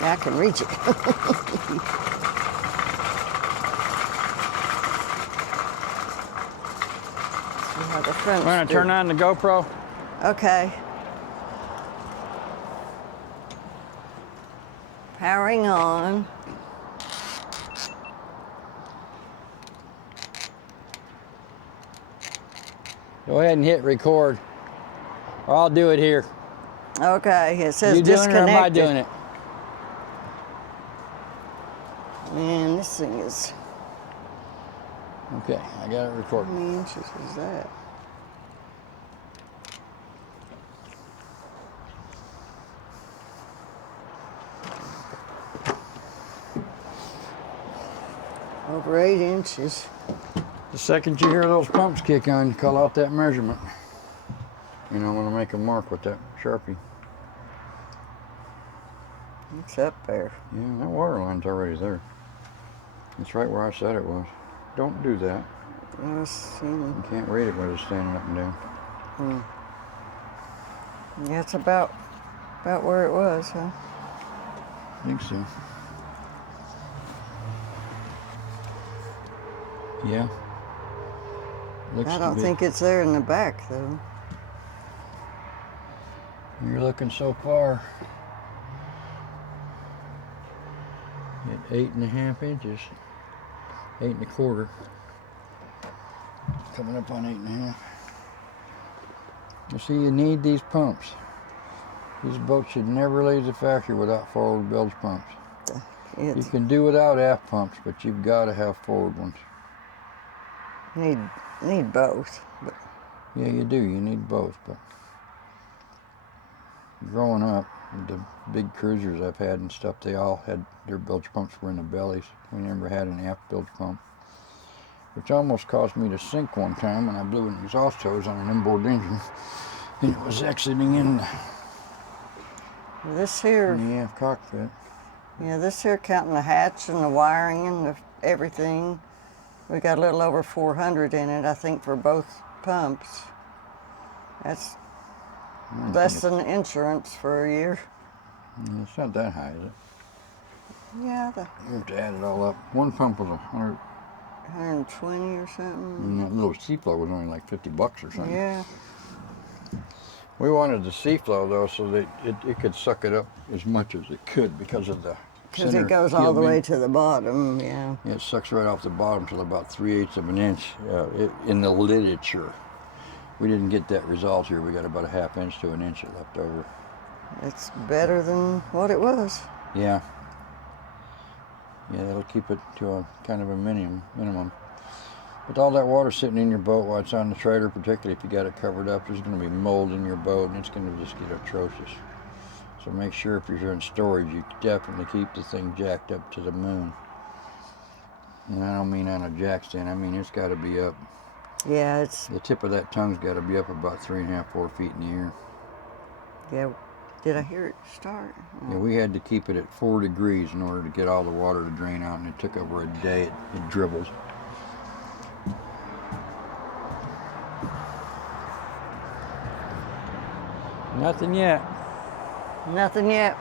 Yeah, I can reach it. I'm gonna turn on the GoPro. Okay. Powering on. Go ahead and hit record. Or I'll do it here. Okay, it says you doing disconnected. it or am I doing it? Man, this thing is. Okay, I got it recorded. How many inches is that? Over 8 inches. The second you hear those pumps kick on, you call out that measurement. You know, I'm gonna make a mark with that Sharpie. It's up there. Yeah, that water line's already there. It's right where I said it was. Don't do that. You can't read it when it's standing up and down. Yeah, it's about where it was, huh? I think so. Yeah. I don't think it's there in the back, though. You're looking so far. At 8.5 inches. 8 1/4. Coming up on 8.5. You see, you need these pumps. These boats should never leave the factory without forward bilge pumps. You can do without aft pumps, but you've got to have forward ones. Need both. But. Yeah, you do. You need both. But growing up, the big cruisers I've had and stuff, they all had their bilge pumps were in the bellies. We never had an aft bilge pump, which almost caused me to sink one time when I blew an exhaust hose on an inboard engine, and it was exiting in This here. the aft cockpit. Yeah, this here, counting the hatch and the wiring and everything, we got a little over 400 in it, I think, for both pumps. That's less than insurance for a year. It's not that high, is it? Yeah, You have to add it all up. One pump was 120 or something. And that little seaflow was only like $50 or something. Yeah. We wanted the seaflow though, so that it could suck it up as much as it could because of the Because center it goes all the field way beam. to the bottom, yeah. It sucks right off the bottom to about 3/8 of an inch in the literature. We didn't get that result here. We got about a 1/2 inch to an inch left over. It's better than what it was. Yeah. Yeah, that'll keep it to a kind of a minimum. But all that water sitting in your boat while it's on the trailer, particularly if you got it covered up, there's going to be mold in your boat and it's going to just get atrocious. So make sure if you're in storage, you definitely keep the thing jacked up to the moon. And I don't mean on a jack stand, I mean it's got to be up. Yeah, it's... The tip of that tongue's got to be up about 3.5, 4 feet in the air. Yeah. Did I hear it start? Yeah, we had to keep it at 4 degrees in order to get all the water to drain out, and it took over a day. It dribbled. Nothing yet. Nothing yet.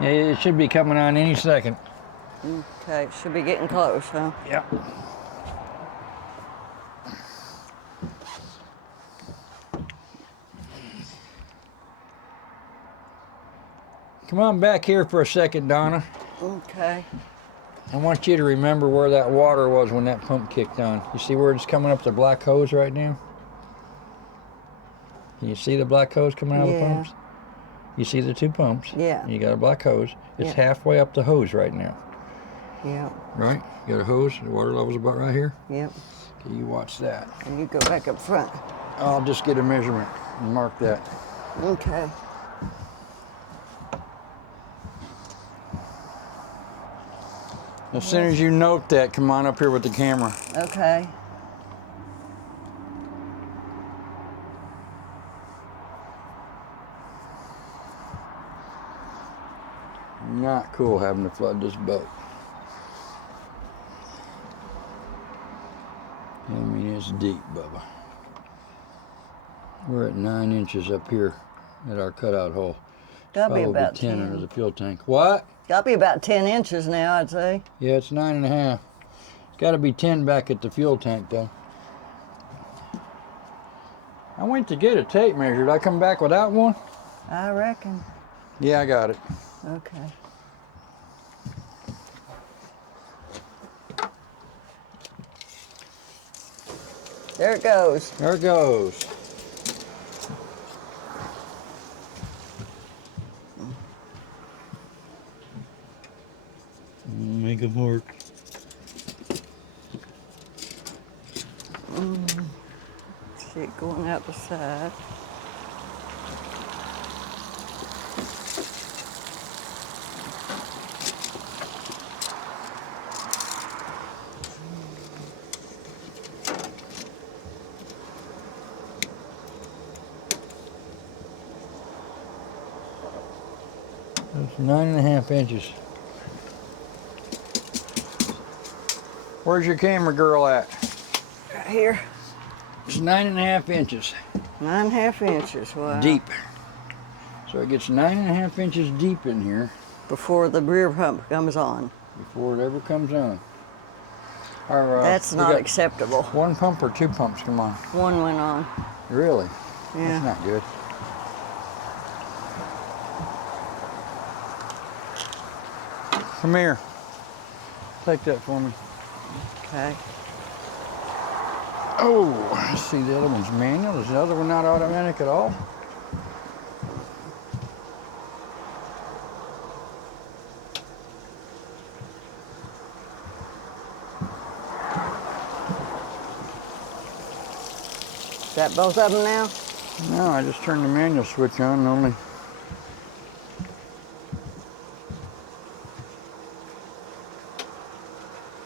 Yeah, it should be coming on any second. Okay, should be getting close, huh? Yeah. Come on back here for a second, Donna. Okay. I want you to remember where that water was when that pump kicked on. You see where it's coming up the black hose right now? Can you see the black hose coming out of the pumps? You see the 2 pumps? Yeah. You got a black hose. It's Yeah. halfway up the hose right now. Yeah. Right? You got a hose. The water level's about right here. Yep. Okay, you watch that. And you go back up front. I'll just get a measurement and mark that. Okay. As soon as you note that, come on up here with the camera. Okay. Not cool having to flood this boat. I mean, it's deep, Bubba. We're at 9 inches up here at our cutout hole. Gotta be Probably about 10 under 10. the fuel tank. What? Gotta be about 10 inches now, I'd say. Yeah, it's 9.5. It's got to be 10 back at the fuel tank, though. I went to get a tape measure. Did I come back without one? I reckon. Yeah, I got it. Okay. There it goes. There it goes. Make it work. See it going out the side. That's 9.5 inches. Where's your camera girl at? Right here. It's 9.5 inches 9.5 inches. Wow. deep. So it gets 9.5 inches deep in here Before the rear pump comes on. before it ever comes on. That's we not got acceptable. 1 pump or 2 pumps? Come on. One went on. Really? Yeah. That's not good. Come here. Take that for me. Okay. Oh, I see the other one's manual. Is the other one not automatic at all? Is that both of them now? No, I just turned the manual switch on and only.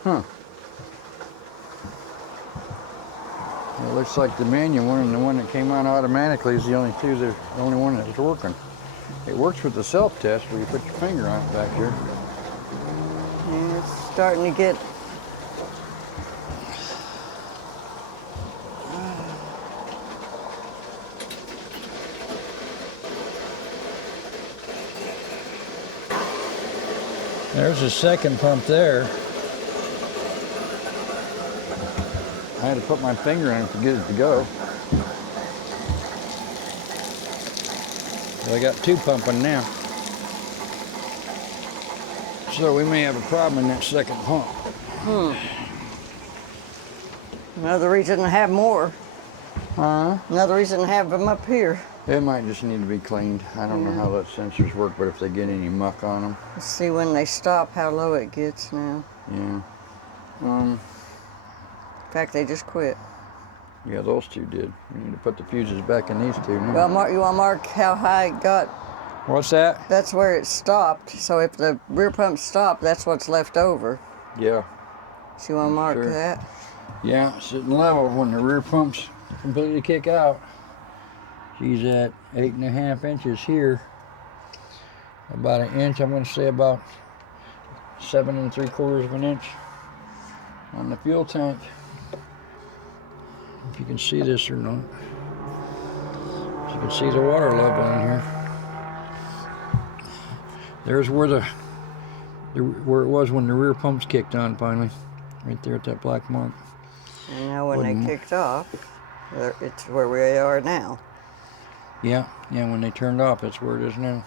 Huh. It looks like the manual one and the one that came on automatically is the only one that's working. It works with the self-test where you put your finger on it back here. Yeah, it's starting to get There's a second pump there. I had to put my finger in it to get it to go. But I got two pumping now. So we may have a problem in that second pump. Another reason to have more. Huh? Another reason to have them up here. It might just need to be cleaned. I don't know how that sensors work, but if they get any muck on them. Let's see when they stop how low it gets now. Yeah. In fact, they just quit. Yeah, those two did. We need to put the fuses back in these two now. Well, Mark, you want to mark how high it got? What's that? That's where it stopped. So if the rear pump stopped, that's what's left over. Yeah. So you want to mark Sure. that? Yeah, sitting level when the rear pumps completely kick out. She's at 8.5 inches here. About an inch, I'm going to say about 7 3/4 of an inch on the fuel tank. If you can see this or not. You can see the water level in here. There's where where it was when the rear pumps kicked on finally. Right there at that black mark. And now when they kicked off, it's where we are now. Yeah, when they turned off, that's where it is now.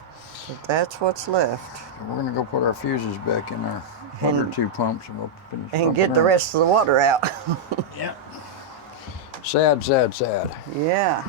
But that's what's left. We're gonna go put our fuses back in our other two pumps and we'll finish And get pumping the out. rest of the water out. Yeah. Sad, sad, sad. Yeah.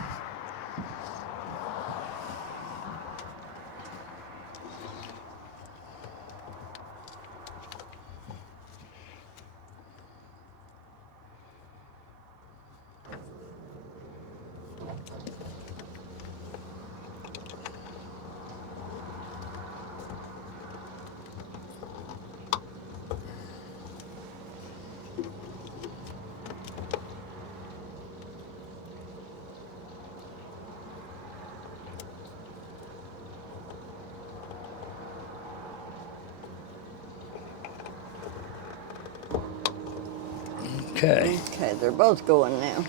Okay. Okay, they're both going now.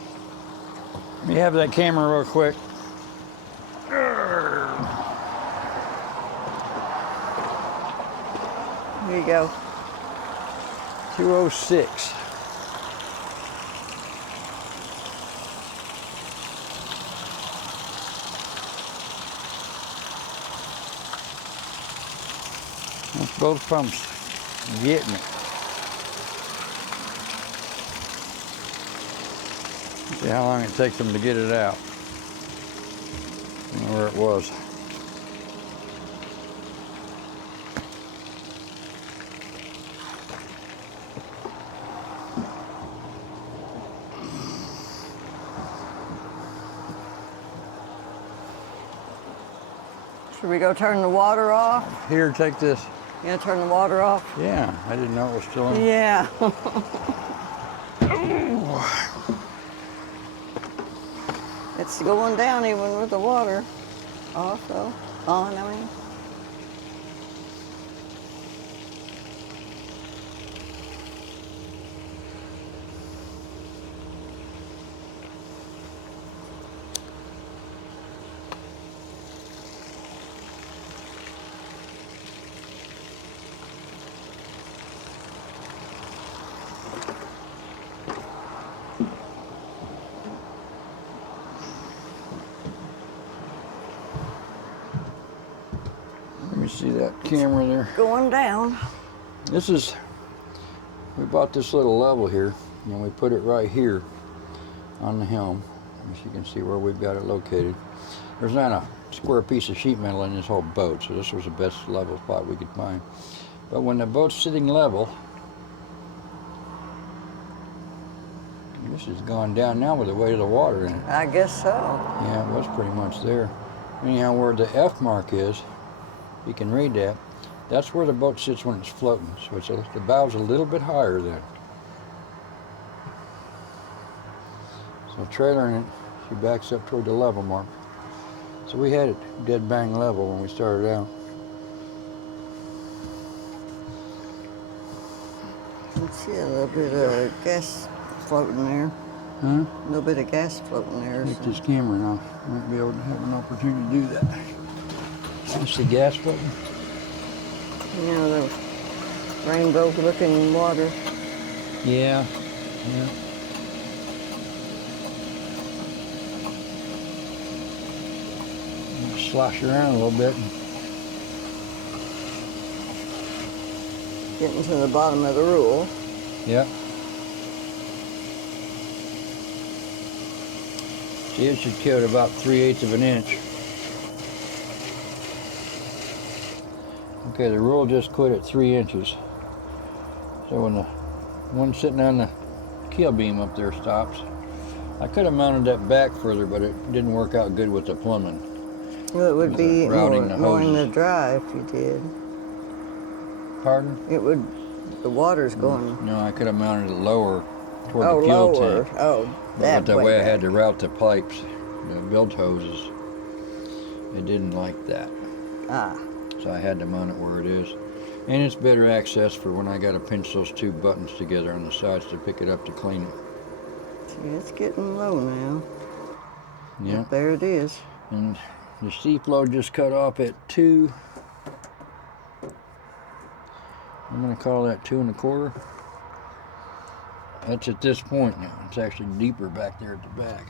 Let me have that camera real quick. Here you go. 206. That's both pumps getting it. See how long it takes them to get it out. I don't know where it was. Should we go turn the water off? Here, take this. You gonna turn the water off? Yeah, I didn't know it was still in. Yeah. It's going down even with the water off though. On, I mean. Let me see that camera there. Going down. This is, we bought this little level here and we put it right here on the helm. As you can see where we've got it located. There's not a square piece of sheet metal in this whole boat, so this was the best level spot we could find. But when the boat's sitting level, this has gone down now with the weight of the water in it. I guess so. Yeah, it was pretty much there. Anyhow, where the F mark is, you can read that. That's where the boat sits when it's floating. So it's the bow's a little bit higher then. So trailering it, she backs up toward the level mark. So we had it dead bang level when we started out. You can see a little bit of gas floating there. Huh? A little bit of gas floating there. Take this camera now. I might be able to have an opportunity to do that. You see gas floating? You know, rainbow looking water. Yeah. Yeah. Slosh around a little bit. Getting to the bottom of the rule. Yep. See, it should coat about 3/8 of an inch. Okay, the rule just quit at 3 inches. So when the one sitting on the keel beam up there stops, I could have mounted that back further, but it didn't work out good with the plumbing. Well, it would With be routing the more in the hoses. dry if you did. Pardon? It would, the water's going. No, I could have mounted it lower toward Oh, the fuel lower. tank. Oh, But that with the way way I back. had to route the pipes, the bilge hoses, it didn't like that. Ah. So I had to mount it where it is. And it's better access for when I got to pinch those two buttons together on the sides to pick it up to clean it. See, it's getting low now. Yeah. But there it is. And the sea flow just cut off at 2. I'm going to call that 2 1/4. That's at this point now. It's actually deeper back there at the back.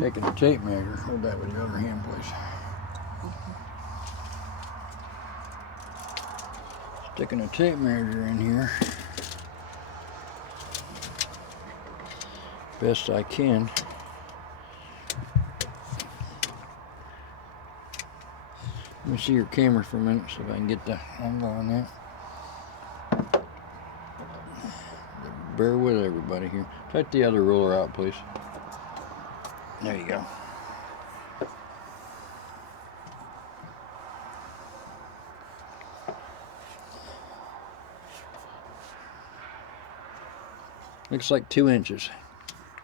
Taking the tape measure. Hold that with your other hand, please. Sticking a tape measure in here. Best I can. Let me see your camera for a minute so if I can get the angle on that. Bear with everybody here. Take the other ruler out, please. There you go. Looks like 2 inches.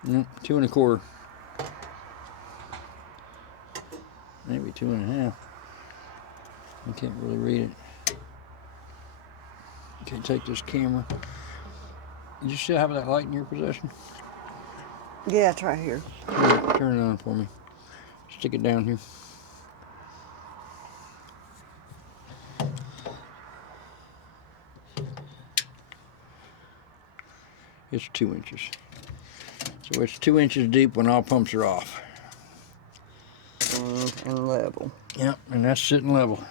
2 1/4. Maybe 2 1/2. I can't really read it. Okay, take this camera. You still have that light in your possession? Yeah, it's right here. Turn it on for me. Stick it down here. It's 2 inches. So it's 2 inches deep when all pumps are off. And level. Yep, and that's sitting level.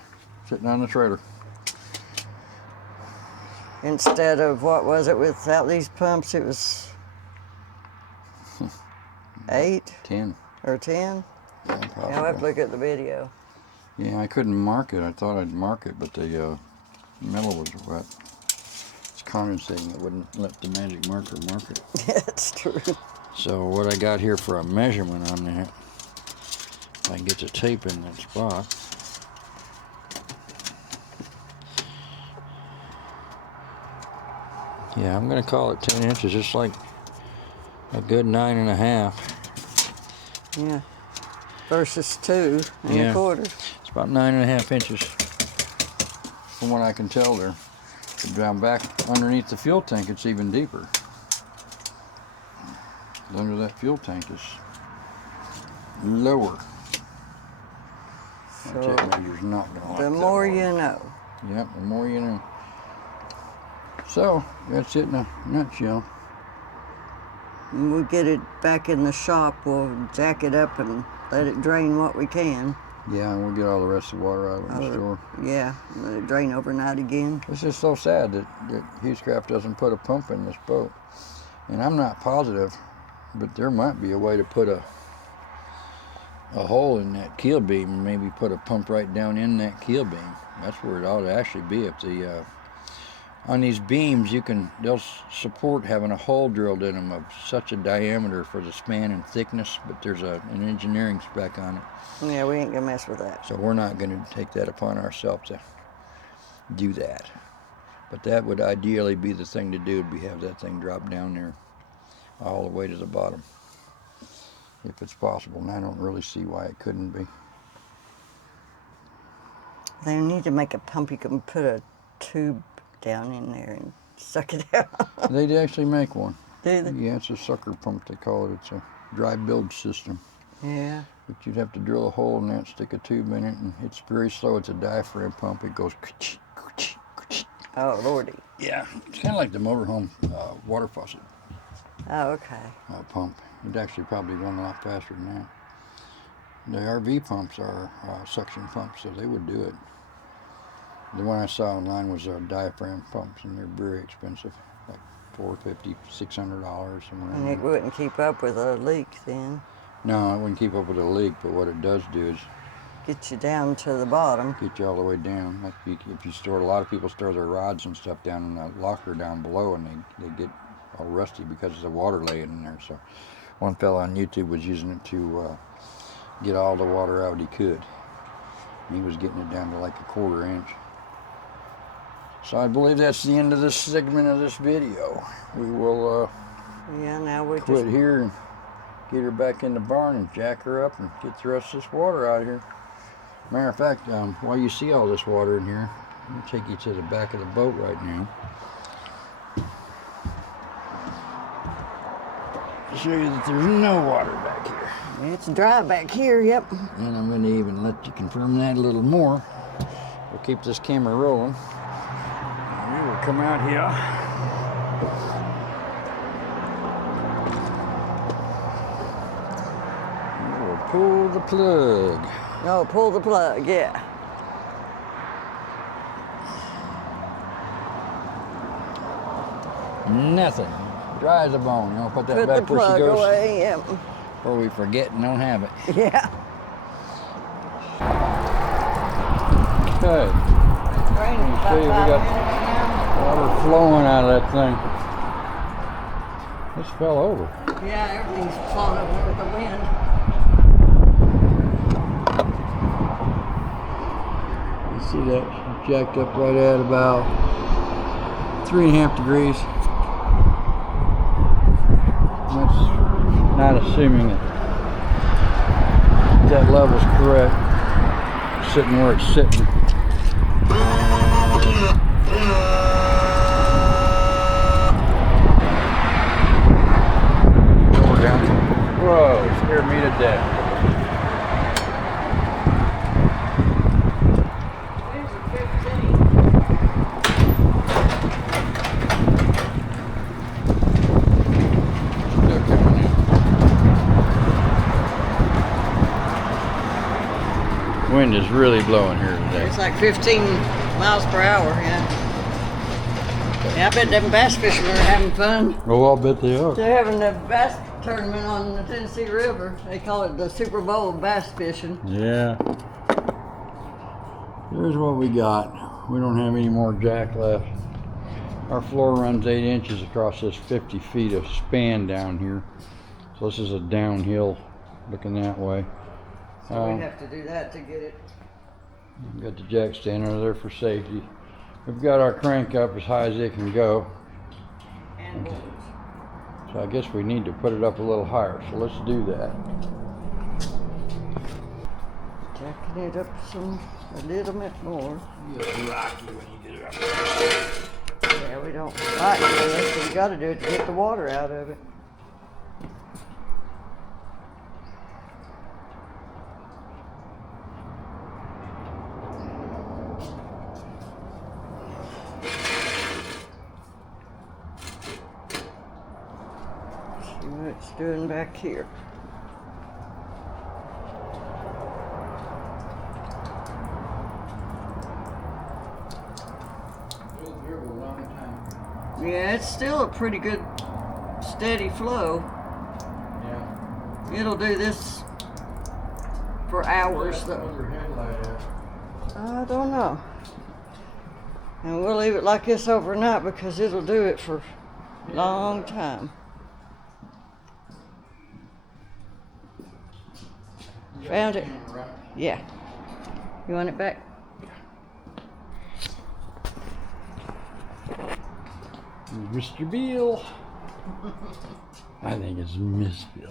Sitting on the trailer. Instead of, what was it, without these pumps, it was 8 10. or 10? Yeah, possibly. I'll have to look at the video. Yeah, I couldn't mark it. I thought I'd mark it, but the metal was wet. It's condensating. It wouldn't let the magic marker mark it. That's true. So what I got here for a measurement on that, if I can get the tape in that spot. Yeah, I'm gonna call it 10 inches, just like a good 9 1/2. Yeah. Versus 2 Yeah. 1/4. It's about 9 1/2 inches. From what I can tell there. Down back underneath the fuel tank, it's even deeper. Under that fuel tank is lower. My So, tape measure's not gonna like the that more one. you know. Yep, the more you know. So, that's it in a nutshell. When we get it back in the shop, we'll jack it up and let it drain what we can. Yeah, and we'll get all the rest of the water out of it in the store. Yeah, let it drain overnight again. It's just so sad that Hewescraft doesn't put a pump in this boat. And I'm not positive, but there might be a way to put a hole in that keel beam and maybe put a pump right down in that keel beam. That's where it ought to actually be. If the on these beams, they'll support having a hole drilled in them of such a diameter for the span and thickness, but there's an engineering spec on it. Yeah, we ain't gonna mess with that. So we're not going to take that upon ourselves to do that. But that would ideally be the thing to do, would be have that thing drop down there all the way to the bottom, if it's possible. And I don't really see why it couldn't be. They need to make a pump. You can put a tube down in there and suck it out. They'd actually make one. Do they? Yeah, it's a sucker pump, they call it. It's a dry bilge system. Yeah. But you'd have to drill a hole in that, stick a tube in it, and it's very slow. It's a diaphragm pump. It goes. Oh, Lordy. Yeah, it's kind of like the motorhome water faucet Oh, okay. pump. It'd actually probably run a lot faster than that. The RV pumps are suction pumps, so they would do it. The one I saw online was diaphragm pumps, and they're very expensive, like $450, $600 somewhere. And it wouldn't keep up with a leak then. No, it wouldn't keep up with a leak, but what it does do is Get you down to the bottom. get you all the way down. Like if you store, a lot of people store their rods and stuff down in the locker down below, and they get all rusty because of the water laying in there. So one fella on YouTube was using it to get all the water out he could. He was getting it down to like a 1/4 inch. So I believe that's the end of this segment of this video. We will Yeah, now we quit just here and get her back in the barn and jack her up and get the rest of this water out of here. Matter of fact, while you see all this water in here, I'm going to take you to the back of the boat right now to show you that there's no water back here. it's dry back here, yep. And I'm going to even let you confirm that a little more. We'll keep this camera rolling. We will come out here. We will pull the plug. No, pull the plug, yeah. Nothing. Dry as a bone. You know, put that Put back the where she plug goes. away, yep. Or we forget and don't have it. Yeah. Okay. It's raining You about see, we 5 got minutes water flowing out of that thing. This fell over. now. Yeah, everything's falling over with the wind. You see that jacked up right at about 3.5 degrees. That's not assuming that level's correct. Sitting where it's sitting. Lower down. Whoa, scared me to death. Wind is really blowing here today. It's like 15 miles per hour, yeah. Yeah, I bet them bass fishermen are having fun. Oh, I'll bet they are. They're having a bass tournament on the Tennessee River. They call it the Super Bowl of bass fishing. Yeah. Here's what we got. We don't have any more jack left. Our floor runs 8 inches across this 50 feet of span down here. So this is a downhill looking that way. So we have to do that to get it. We've got the jack stand under there for safety. We've got our crank up as high as it can go. And boards. So I guess we need to put it up a little higher. So let's do that. Jacking it up a little bit more. You'll rocky when you get it up. Yeah, we don't like this, but we got to do it to get the water out of it. See what it's doing back here. Yeah, it's still a pretty good steady flow. Yeah. It'll do this for hours though. I don't know. And we'll leave it like this overnight because it'll do it for a long time. Found it? Yeah. You want it back? Mr. Beal. I think it's Miss Beal.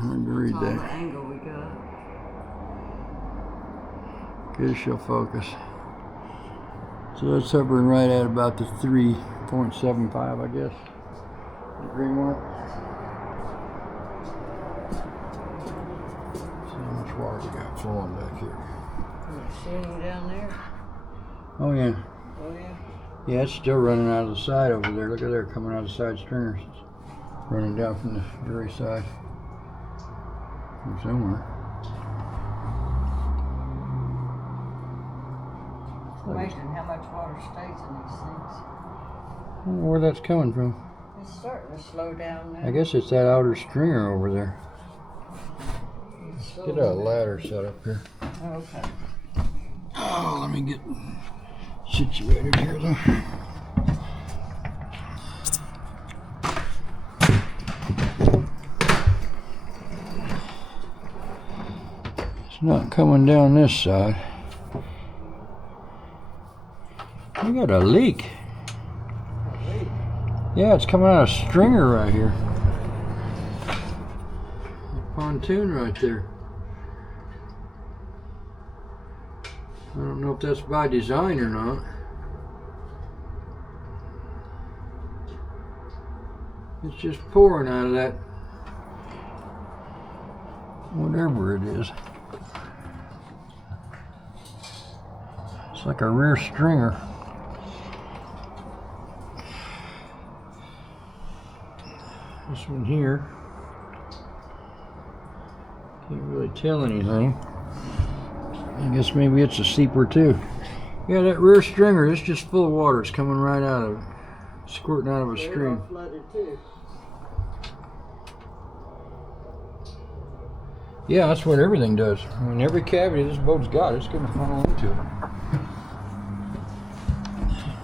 Hard to read The that. angle we got. Good, she'll focus. So it's hovering right at about the 3.75, I guess. Degree mark. See how much water we got flowing back here. Can you see any down there? Oh yeah. Oh yeah. Yeah, it's still running out of the side over there. Look at there, coming out of the side stringers. It's running down from the very side. From somewhere. Amazing how much water stays in these things. I don't know where that's coming from. It's starting to slow down now. I guess it's that outer stringer over there. Let's get a ladder set up here. Okay. Oh, let me get situated here though. It's not coming down this side. We got a leak. Yeah, it's coming out of stringer right here. Pontoon right there. I don't know if that's by design or not. It's just pouring out of that, whatever it is. It's like a rear stringer. This one here, can't really tell anything. I guess maybe it's a seeper too. Yeah, that rear stringer is just full of water. It's coming right out of it, squirting out of a stream. Flooded too. Yeah, that's what everything does. I mean, every cavity this boat's got, it's going to funnel into it.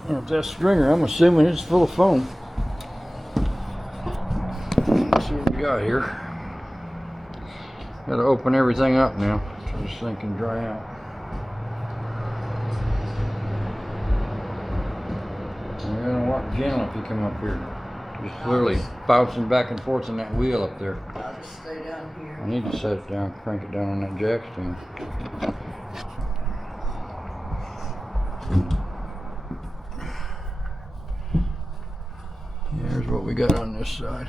And if that stringer, I'm assuming it's full of foam. Let's see what we got here. Got to open everything up now so this thing can dry out. And you're going to walk gentle if you come up here. Just literally bouncing back and forth on that wheel up there. I'll just stay down here. I need to set it down, crank it down on that jack stand. Here's what we got on this side.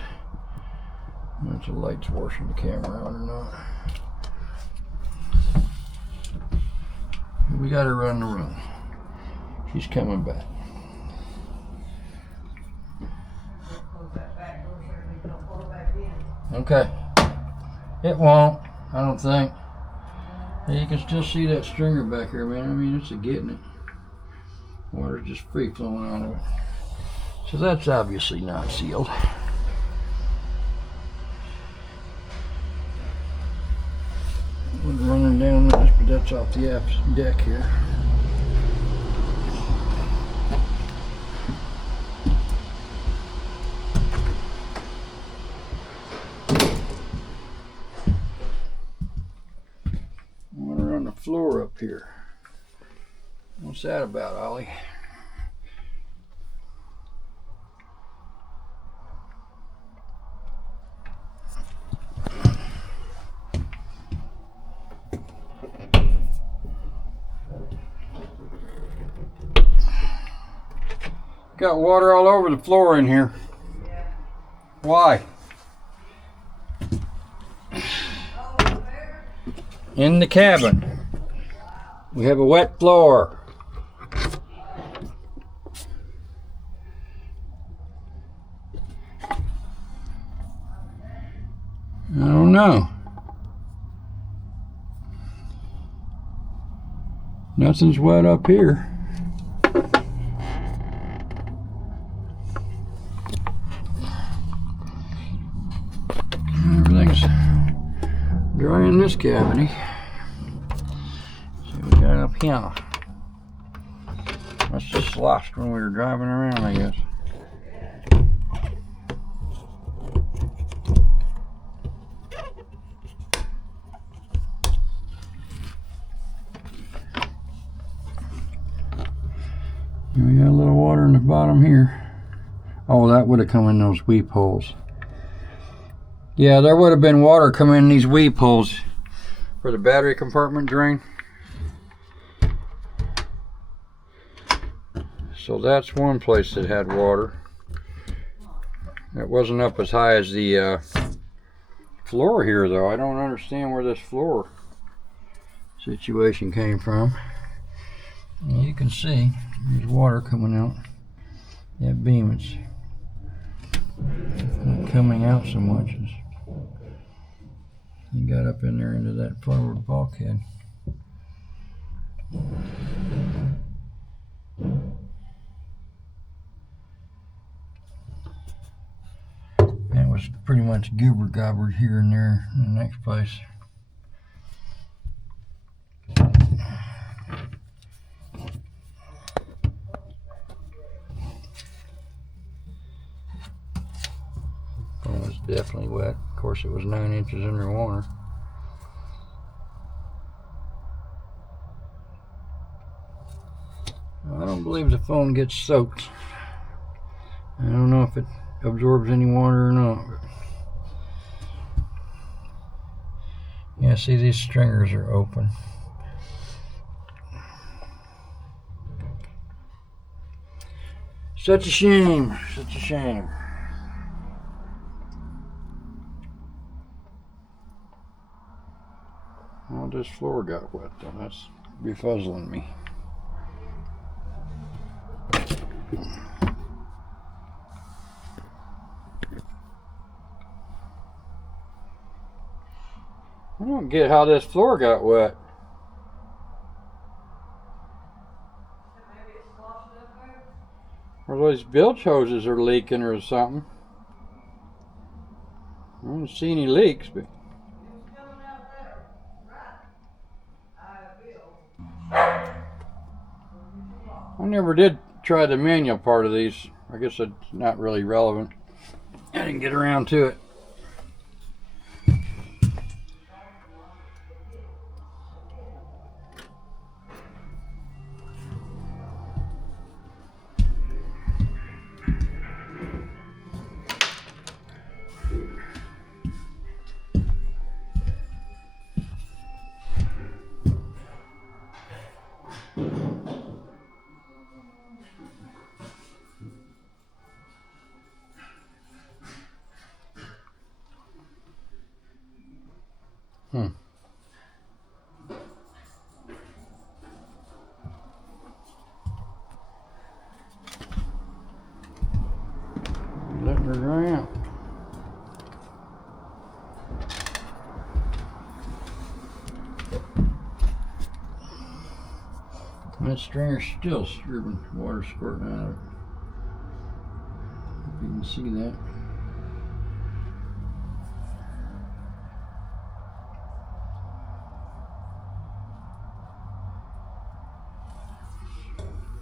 Bunch of lights washing the camera out or not. We got her on the run. She's coming back. Okay. It won't, I don't think. You can still see that stringer back here, man. I mean, it's a getting it. Water's just free flowing out of it. So that's obviously not sealed. We're running down this, but that's off the aft deck here. Water on the floor up here. What's that about, Ollie? Got water all over the floor in here. Yeah. Why? In the cabin. We have a wet floor. I don't know. Nothing's wet up here. Everything's dry in this cavity. See what we got up here. That's just sloshed when we were driving around, I guess. We got a little water in the bottom here. Oh, that would have come in those weep holes. Yeah, there would have been water coming in these weep holes for the battery compartment drain. So that's one place that had water. It wasn't up as high as the floor here, though. I don't understand where this floor situation came from. And you can see there's water coming out that beam. It's not coming out so much as you got up in there into that forward bulkhead. That was pretty much goober gobbered here and there in the next place. It was definitely wet. Of course, it was 9 inches underwater. I don't believe the phone gets soaked. I don't know if it absorbs any water or not. Yeah, see, these stringers are open. Such a shame. Such a shame. Well, this floor got wet though. That's befuzzling me. I don't get how this floor got wet. Maybe it's washed up there. Or those bilge hoses are leaking or something. I don't see any leaks, but It's coming out there. Right. I never did try the manual part of these. I guess it's not really relevant. I didn't get around to it. Letting her dry out. That stringer's still stripping water squirting out of it. Hope you can see that.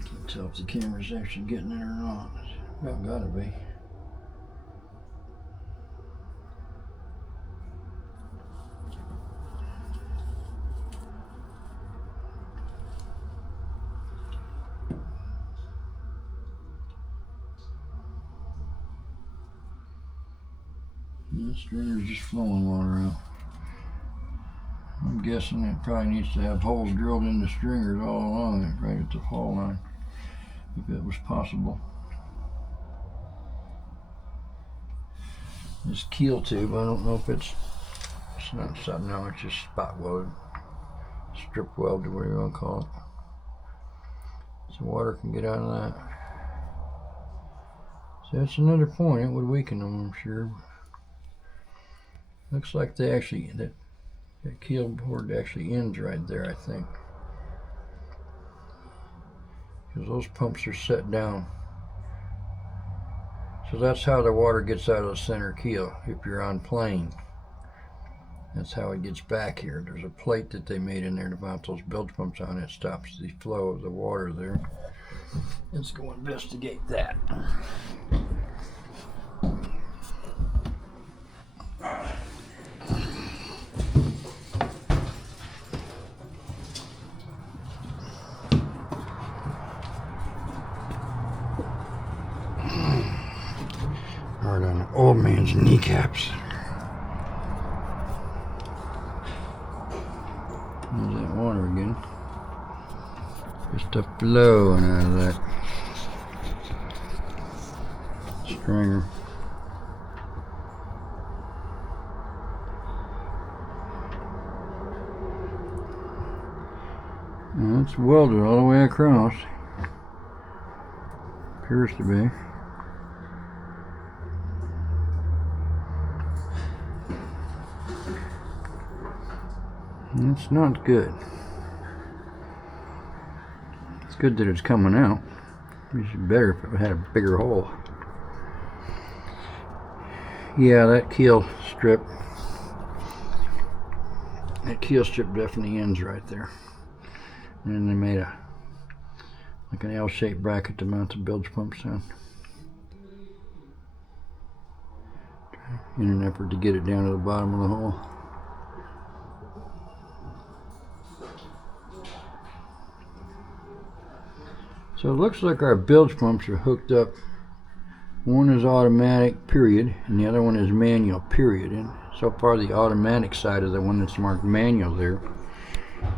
Can't tell if the camera's actually getting it or not. It's about gotta be. The stringer's just flowing water out. I'm guessing it probably needs to have holes drilled in the stringers all along it, right at the fall line, if it was possible. This keel tube, I don't know if it's not something, no, it's just spot welded, strip welded, whatever you want to call it. So water can get out of that. So that's another point, it would weaken them, I'm sure. Looks like they actually, that keel board actually ends right there, I think. Because those pumps are set down. So that's how the water gets out of the center keel if you're on plane. That's how it gets back here. There's a plate that they made in there to mount those bilge pumps on. It stops the flow of the water there. Let's go investigate that. Hard on an old man's kneecaps. There's that water again. Just a flowing out of that stringer. It's welded all the way across. Appears to be. It's not good. It's good that it's coming out. It'd be better if it had a bigger hole. Yeah, that keel strip definitely ends right there. And then they made like an L-shaped bracket to mount the bilge pumps on, in an effort to get it down to the bottom of the hole. So it looks like our bilge pumps are hooked up. One is automatic, period, and the other one is manual, period. And so far the automatic side of the one that's marked manual there,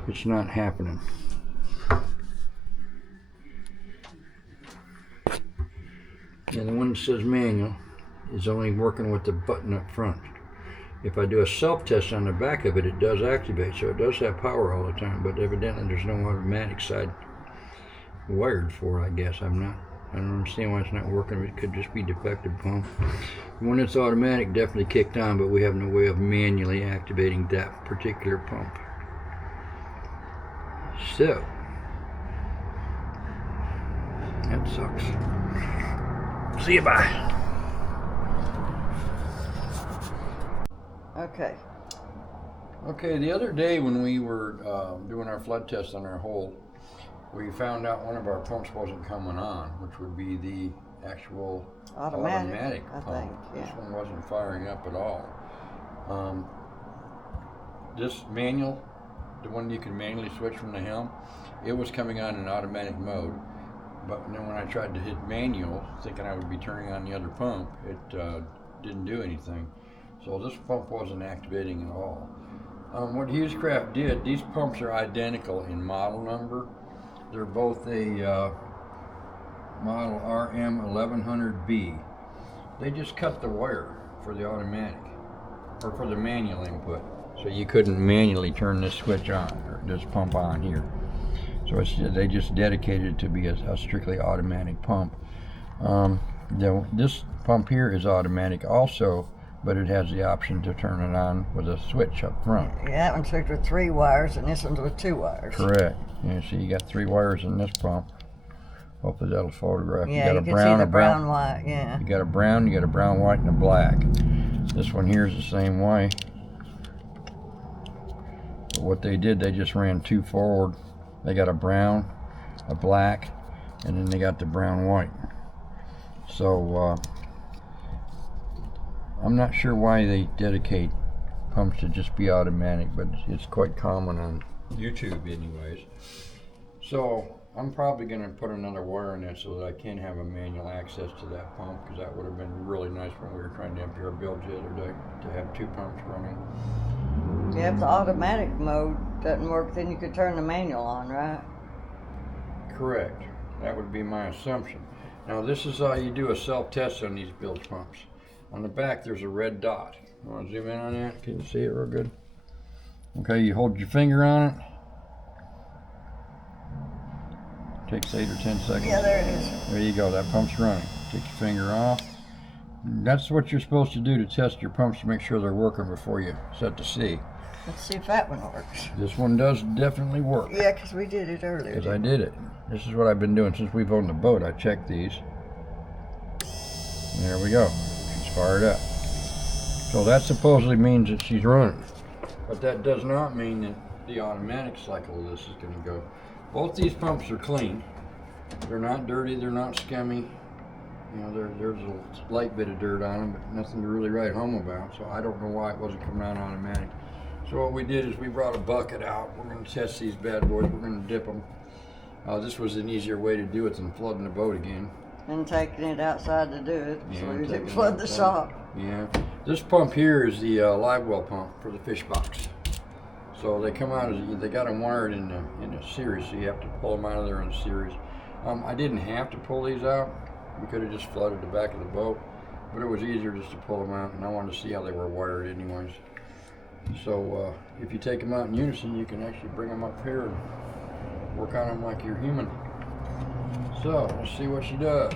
it's not happening. And the one that says manual is only working with the button up front. If I do a self-test on the back of it, it does activate, so it does have power all the time, but evidently there's no automatic side wired for, I guess. I don't understand why it's not working. It could just be defective pump. The one that's automatic definitely kicked on, but we have no way of manually activating that particular pump. So that sucks. See you, bye. Okay, the other day when we were doing our flood test on our hole, we found out one of our pumps wasn't coming on, which would be the actual automatic pump. I think, yeah. This one wasn't firing up at all. This manual, the one you can manually switch from the helm, it was coming on in automatic mode. But then when I tried to hit manual, thinking I would be turning on the other pump, it didn't do anything. So this pump wasn't activating at all. What Hewescraft did, these pumps are identical in model number. They're both a model RM1100B. They just cut the wire for the automatic, or for the manual input. So you couldn't manually turn this switch on, or this pump on here. So they just dedicated it to be a strictly automatic pump. This pump here is automatic also, but it has the option to turn it on with a switch up front. Yeah, that one's hooked with 3 wires, and this one's with 2 wires. Correct. Yeah, see, you got 3 wires in this pump. Hopefully that'll photograph. Yeah, you can see the brown white. Yeah. You got a brown, white, and a black. This one here is the same way. But what they did, they just ran 2 forward. They got a brown, a black, and then they got the brown white. So I'm not sure why they dedicate pumps to just be automatic, but it's quite common on YouTube anyways. So I'm probably going to put another wire in there so that I can have a manual access to that pump, because that would have been really nice when we were trying to empty our bilge the other day, to have 2 pumps running. Yeah, if the automatic mode doesn't work, then you could turn the manual on, right? Correct. That would be my assumption. Now this is how you do a self-test on these bilge pumps. On the back there's a red dot. You want to zoom in on that? Can you see it real good? Okay, you hold your finger on it. Takes 8 or 10 seconds. Yeah, there it is. There you go, that pump's running. Take your finger off. That's what you're supposed to do to test your pumps, to make sure they're working before you set to sea. Let's see if that one works. This one does definitely work. Yeah, because we did it earlier. Because I did it. This is what I've been doing since we've owned the boat. I checked these. And there we go. She's fired up. So that supposedly means that she's running. But that does not mean that the automatic cycle of this is going to go. Both these pumps are clean. They're not dirty. They're not scummy. You know, there's a light bit of dirt on them, but nothing to really write home about. So I don't know why it wasn't coming out automatic. So what we did is we brought a bucket out. We're going to test these bad boys. We're going to dip them. This was an easier way to do it than flooding the boat again. And taking it outside to do it, Yeah, so we didn't taking flood it the outside. shop. Yeah. This pump here is the live well pump for the fish box. So they come out, they got them wired in a series, so you have to pull them out of there in a series. I didn't have to pull these out. We could have just flooded the back of the boat, but it was easier just to pull them out, and I wanted to see how they were wired anyways. So if you take them out in unison, you can actually bring them up here and Work on them like you're human. So, let's see what she does.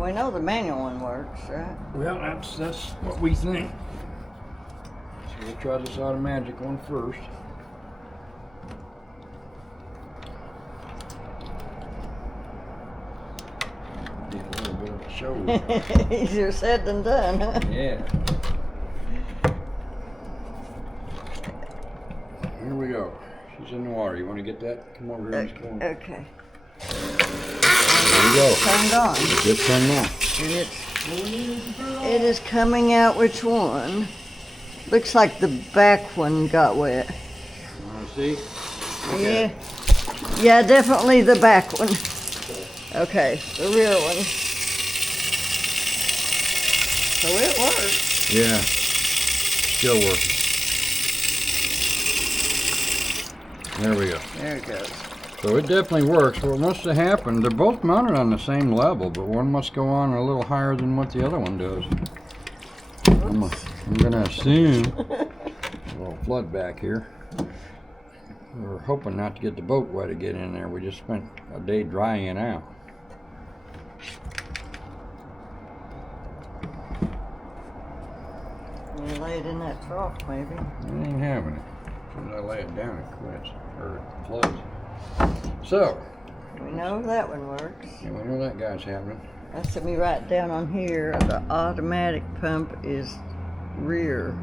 We know the manual one works, right? Well, that's what we think. So we'll try this automatic one first. Did a little bit of a show. Easier said than done, huh? Yeah. Here we go. She's in the water. You want to get that? Come over here in this corner. Okay. There you go. Turned on. Just turned on. And it is coming out which one? Looks like the back one got wet. You want to see? Yeah. Yeah, definitely the back one. Okay, the rear one. So it works. Yeah. Still working. There we go. There it goes. So it definitely works. What must have happened, they're both mounted on the same level, but one must go on a little higher than what the other one does. I'm going to assume a little flood back here. We're hoping not to get the boat wet again in there. We just spent a day drying it out. You lay it in that trough, maybe. I ain't having it. As soon as I lay it down, it quits, or it floods. So, We know that one works. yeah, we know that guy's happening. That's what we write down on here. The automatic pump is rear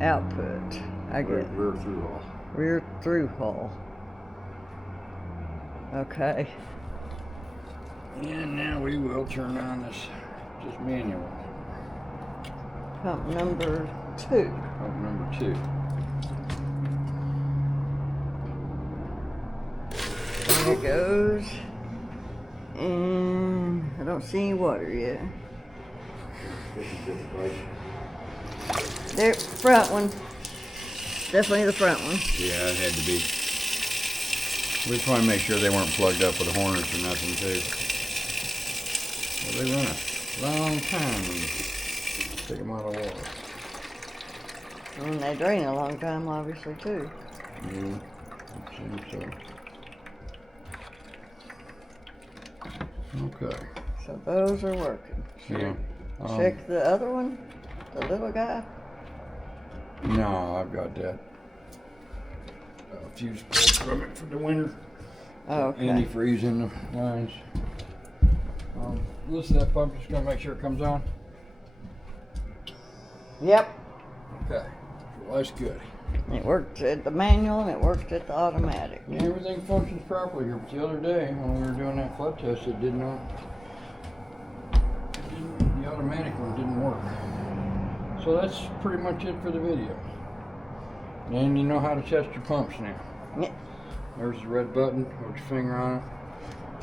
output. I get Rear through all. rear through hull. Okay. And now we will turn on this just manual. Pump number 2. Pump number 2. There it goes. And I don't see any water yet. There, front one. Definitely the front one. Yeah, it had to be. We just want to make sure they weren't plugged up with hornets or nothing too. Well, they run a long time when you take them out of water. And they drain a long time, obviously, too. Yeah, it seems so. Okay. So those are working. Yeah. Check the other one, the little guy. No, I've got that. Fuse pulled from it for the winter. Oh, okay. Antifreeze in the lines. Listen to that pump, just gonna make sure it comes on. Yep. Okay, well that's good. It worked at the manual and it worked at the automatic. Yeah, everything functions properly here, but the other day when we were doing that flood test, it did not. The automatic one didn't work. So that's pretty much it for the video. And you know how to test your pumps now. Yeah. There's the red button, put your finger on it,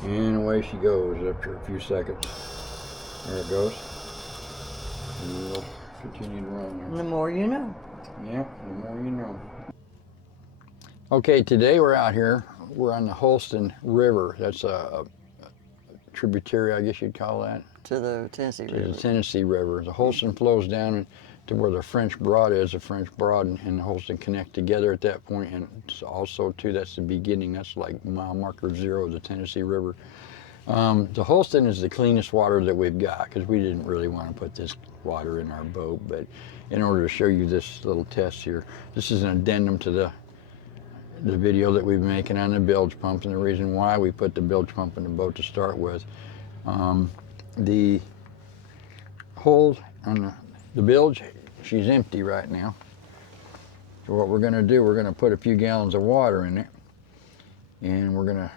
and away she goes after a few seconds. There it goes. And we'll continue to run there. The more you know. Yeah, the more you know. Okay, today we're out here. We're on the Holston River. That's a tributary, I guess you'd call that. To the Tennessee To River. the Tennessee River. The Holston flows down to where the French Broad is. The French Broad and the Holston connect together at that point, and it's also too, that's the beginning. That's like mile marker 0 of the Tennessee River. The Holston is the cleanest water that we've got because we didn't really want to put this water in our boat, but in order to show you this little test here, this is an addendum to the video that we've been making on the bilge pump and the reason why we put the bilge pump in the boat to start with. The hole on the bilge, she's empty right now. So what we're going to do, we're going to put a few gallons of water in it, and we're going to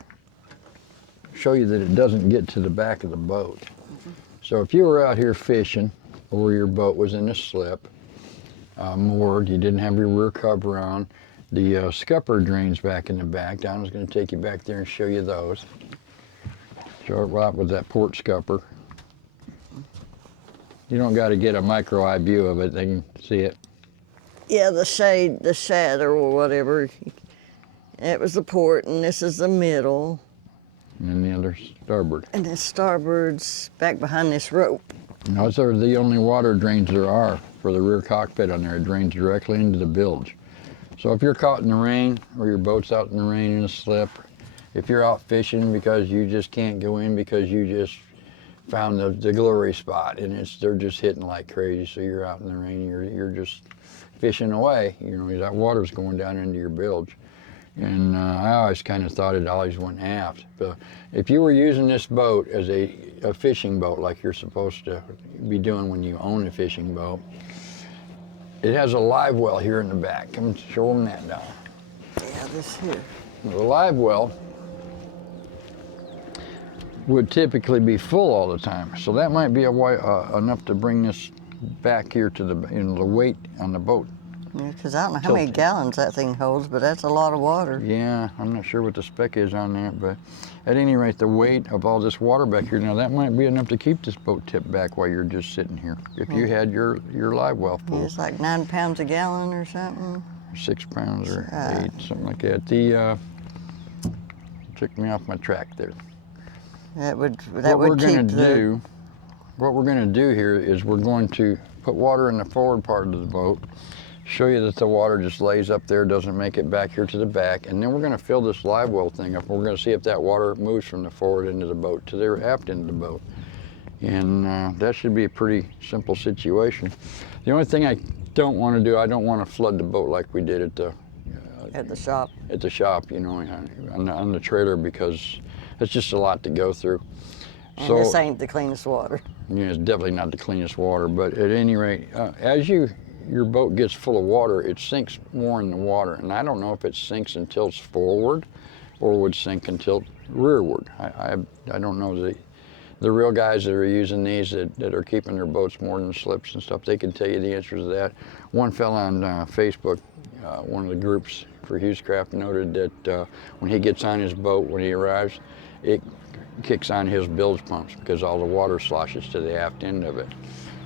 show you that it doesn't get to the back of the boat. So if you were out here fishing, or your boat was in a slip, moored, you didn't have your rear cover on, the scupper drains back in the back. Donna's going to take you back there and show you those. Show it right with that port scupper. You don't got to get a micro eye view of it, they can see it. Yeah, the shadow or whatever. That was the port, and this is the middle. And then the other starboard. And then starboard's back behind this rope. And those are the only water drains there are for the rear cockpit on there. It drains directly into the bilge. So if you're caught in the rain, or your boat's out in the rain in a slip, If you're out fishing because you just can't go in because you just found the glory spot and they're just hitting like crazy, so you're out in the rain, you're just fishing away, you know, that water's going down into your bilge. And I always kind of thought it always went aft. But if you were using this boat as a fishing boat like you're supposed to be doing when you own a fishing boat, it has a live well here in the back. Come show them that now. Yeah, this here. The live well would typically be full all the time. So that might be enough to bring this back here to the, you know, the weight on the boat. Yeah, because I don't know how many gallons that thing holds, but that's a lot of water. Yeah, I'm not sure what the spec is on that, but at any rate, the weight of all this water back here, now that might be enough to keep this boat tipped back while you're just sitting here. If you had your live well full. Yeah, it's like 9 pounds a gallon or something. 6 pounds or 8, something like that. The took me off my track there. That would What we're going to do here is we're going to put water in the forward part of the boat, show you that the water just lays up there, doesn't make it back here to the back, and then we're going to fill this live well thing up. We're going to see if that water moves from the forward into the boat to the aft into the boat. And that should be a pretty simple situation. The only thing I don't want to do, I don't want to flood the boat like we did at the shop. At the shop, you know, on the trailer, because it's just a lot to go through. And so, this ain't the cleanest water. Yeah, it's definitely not the cleanest water, but at any rate, as your boat gets full of water, it sinks more in the water. And I don't know if it sinks and tilts forward or would sink and tilt rearward. I don't know. The real guys that are using these that are keeping their boats more than slips and stuff, they can tell you the answers to that. One fella on Facebook, one of the groups for Hewescraft, noted that when he gets on his boat, when he arrives, it kicks on his bilge pumps because all the water sloshes to the aft end of it.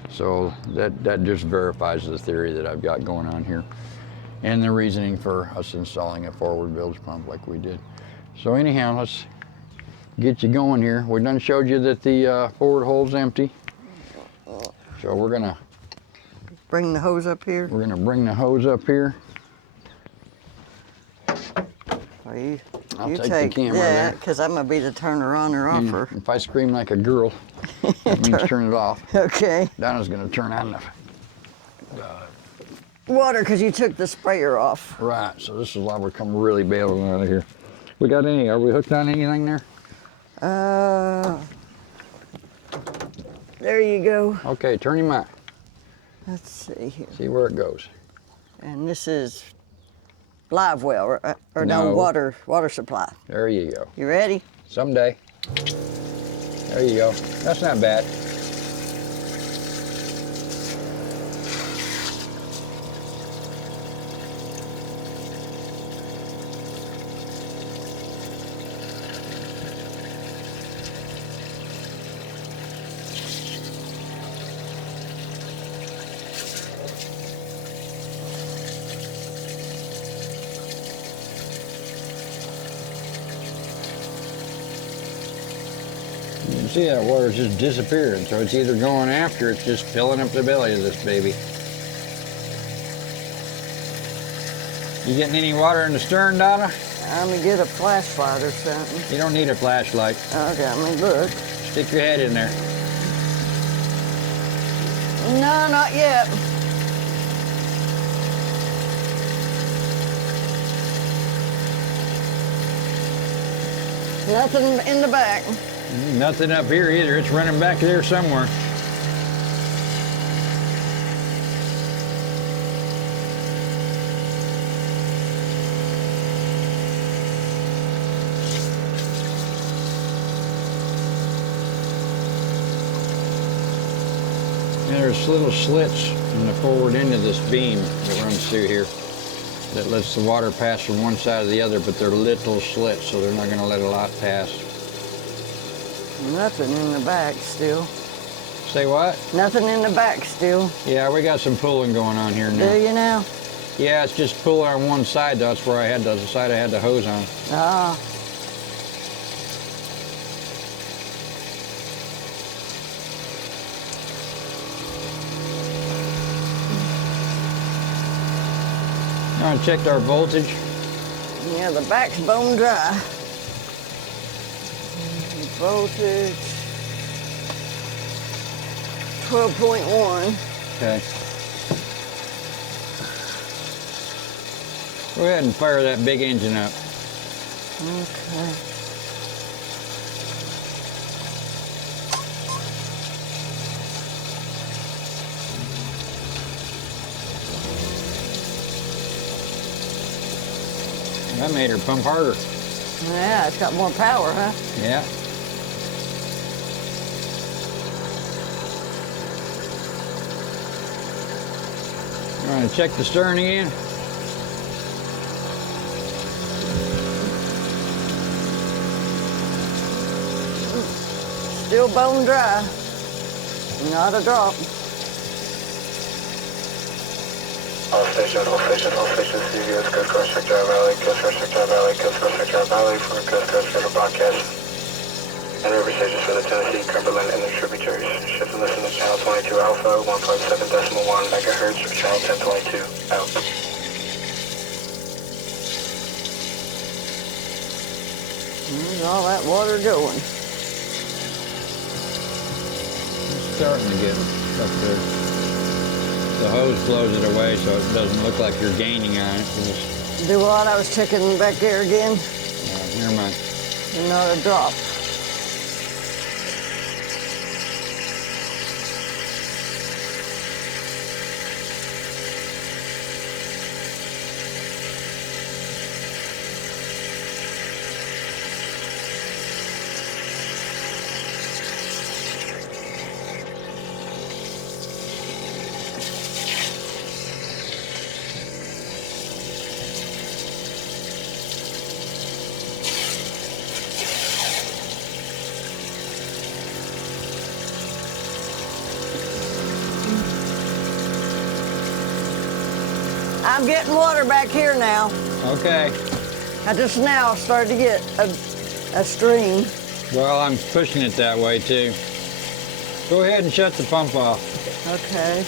So that just verifies the theory that I've got going on here and the reasoning for us installing a forward bilge pump like we did. So anyhow, let's get you going here. We done showed you that the forward hole's empty. So we're gonna bring the hose up here. We're gonna bring the hose up here. Well, you take take the camera there, because I'm gonna be the turner on or offer. If I scream like a girl, that means turn it off. Okay. Donna's gonna turn on the water because you took the sprayer off. Right. So this is why we're coming really bailing out of here. Are we hooked on anything there? There you go. Okay, turn him on. Let's see here. See where it goes. And this is live well, or No. water supply. There you go. You ready? Someday. There you go. That's not bad. You can see that water's just disappearing, so it's either going after, it's just filling up the belly of this baby. You getting any water in the stern, Donna? I'm gonna get a flashlight or something. You don't need a flashlight. Okay, let me look. Stick your head in there. No, not yet. Nothing in the back. Nothing up here either. It's running back there somewhere. There's little slits in the forward end of this beam that runs through here that lets the water pass from one side to the other, but they're little slits, so they're not going to let a lot pass. Nothing in the back still. Say what? Nothing in the back still. Yeah, we got some pulling going on here now. Do you now? Yeah, it's just pull on one side. That's where I had the side I had the hose on. Ah. I checked our voltage. Yeah, the back's bone dry. Voltage 12.1. Okay. Go ahead and fire that big engine up. Okay. That made her pump harder. Yeah, it's got more power, huh? Yeah. All right, check the stern again. Still bone dry. Not a drop. All stations, CVS, Coast Guard Sector Valley, Coast Guard Sector Valley, Coast Guard Sector Valley for Coast Guard Schedule broadcast. And river stations for the Tennessee, Cumberland, and the tributaries. Shift and listen to Channel 22 Alpha, 157.1 megahertz, or Channel 1022, out. There's all that water going. It's starting to get up there. The hose blows it away so it doesn't look like you're gaining on it. Just, Do what? I was checking back there again. never mind. Not a drop. I'm getting water back here now. Okay. I just now started to get a stream. Well, I'm pushing it that way too. Go ahead and shut the pump off. Okay.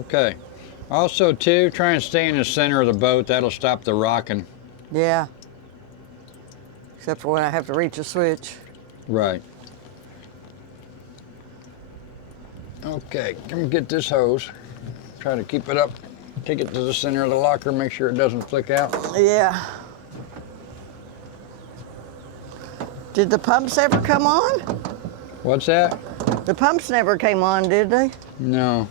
Okay. Also too, try and stay in the center of the boat. That'll stop the rocking. Yeah. Except for when I have to reach a switch. Right. Okay, come get this hose. Try to keep it up. Take it to the center of the locker, make sure it doesn't flick out. Yeah. Did the pumps ever come on? What's that? The pumps never came on, did they? No,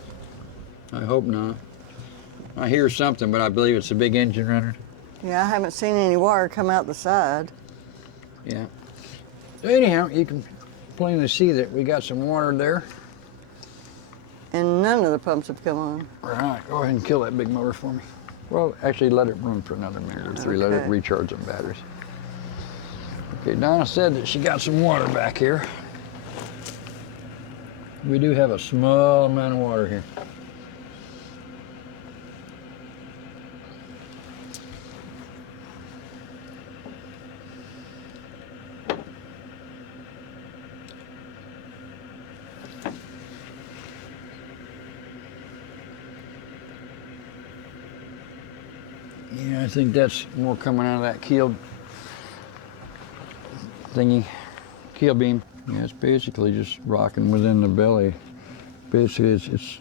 I hope not. I hear something, but I believe it's a big engine running. Yeah, I haven't seen any water come out the side. Yeah. Anyhow, you can plainly see that we got some water there. And none of the pumps have come on. All right, go ahead and kill that big motor for me. Well, actually let it run for another minute or three. Let it Okay. recharge some batteries. Okay, Donna said that she got some water back here. We do have a small amount of water here. Yeah, I think that's more coming out of that keel thingy, keel beam. Yeah, it's basically just rocking within the belly. Basically, it's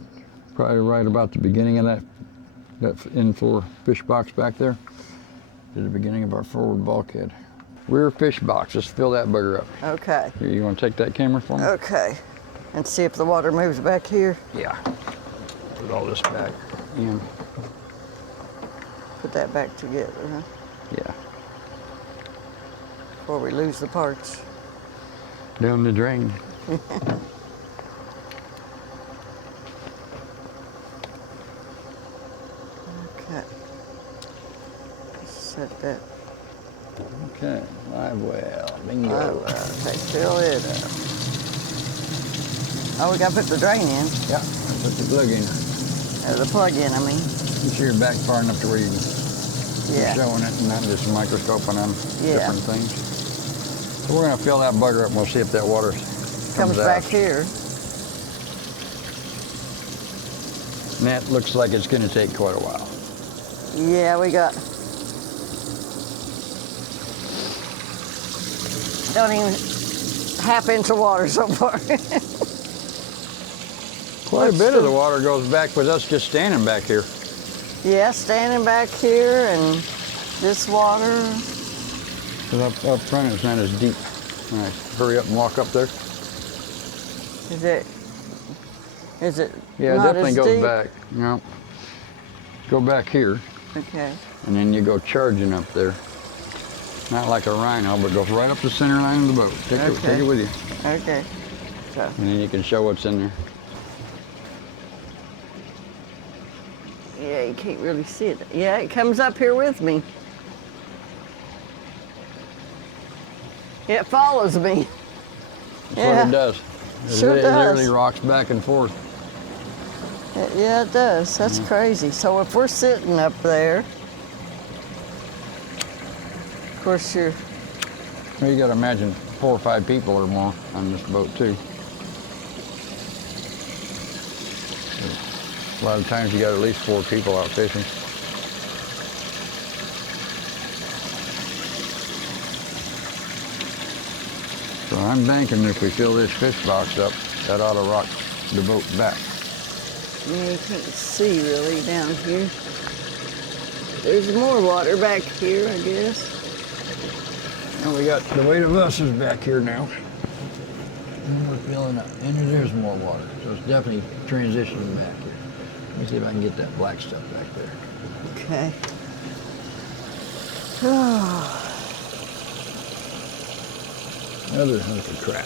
probably right about the beginning of that in-floor fish box back there. At the beginning of our forward bulkhead. Rear fish box, just fill that bugger up. Okay. Here, you want to take that camera for me? Okay. And see if the water moves back here. Yeah. Put all this back in. Put that back together, huh? Yeah. Before we lose the parts. Down the drain. Okay. Set that. Okay, live well, bingo. Okay, fill it up. Oh, we gotta put the drain in. Yeah, put the plug in. The plug in, I mean. Make sure you're back far enough to where you can Yeah. showing it and not just a microscope on them Yeah. different things. So we're gonna fill that bugger up and we'll see if that water Comes out. back here. And that looks like it's gonna take quite a while. Yeah, we got Don't even half inch of water so far. Quite a bit of the water goes back with us just standing back here. Yeah, standing back here and this water. But up front it's not as deep. All right, hurry up and walk up there. Is it Yeah, it not definitely as goes deep? back. You know, go back here, Okay. and then you go charging up there. Not like a rhino, but goes right up the center line of the boat. Take it with you. Okay. So. And then you can show what's in there. Yeah, you can't really see it. Yeah, it comes up here with me. It follows me. That's what it does. Sure It does. literally rocks back and forth. Yeah, it does. That's crazy. So if we're sitting up there, of course Well, you got to imagine 4 or 5 people or more on this boat too. A lot of times you got at least 4 people out fishing. So I'm banking if we fill this fish box up, that ought to rock the boat back. yeah, you can't see really down here. There's more water back here, I guess. And we got the weight of us is back here now. And we're filling up. And there's more water. So it's definitely transitioning back here. Let me see if I can get that black stuff back there. Okay. Another hunk of crap.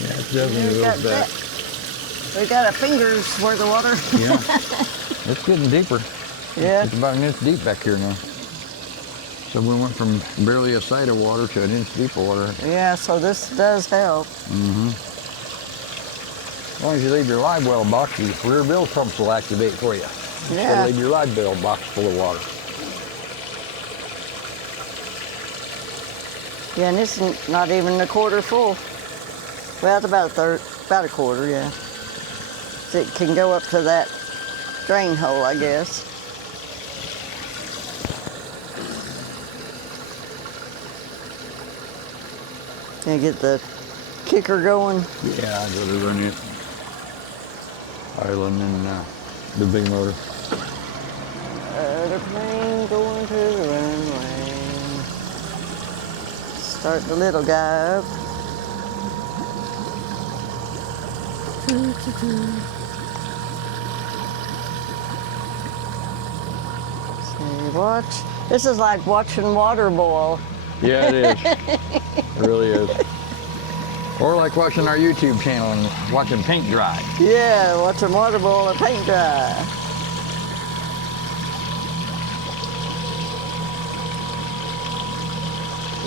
Yeah, it definitely goes back. We got a finger's worth of water. Yeah, it's getting deeper. Yeah. It's about an inch deep back here now. So we went from barely a sight of water to an inch deep of water. Yeah, so this does help. As long as you leave your live well box, your rear bilge pumps will activate for you. Yeah. So leave your live bilge box full of water. Yeah, and this is not even a quarter full. Well, it's about a third, about a quarter, yeah. So it can go up to that drain hole, I guess. Can you get the kicker going? Yeah, I gotta run it. Island and the big motor. Airplane going to the runway. Start the little guy up. See, watch. This is like watching water boil. Yeah, it is. It really is. Or like watching our YouTube channel and watching paint dry. Yeah, watching water boil and paint dry.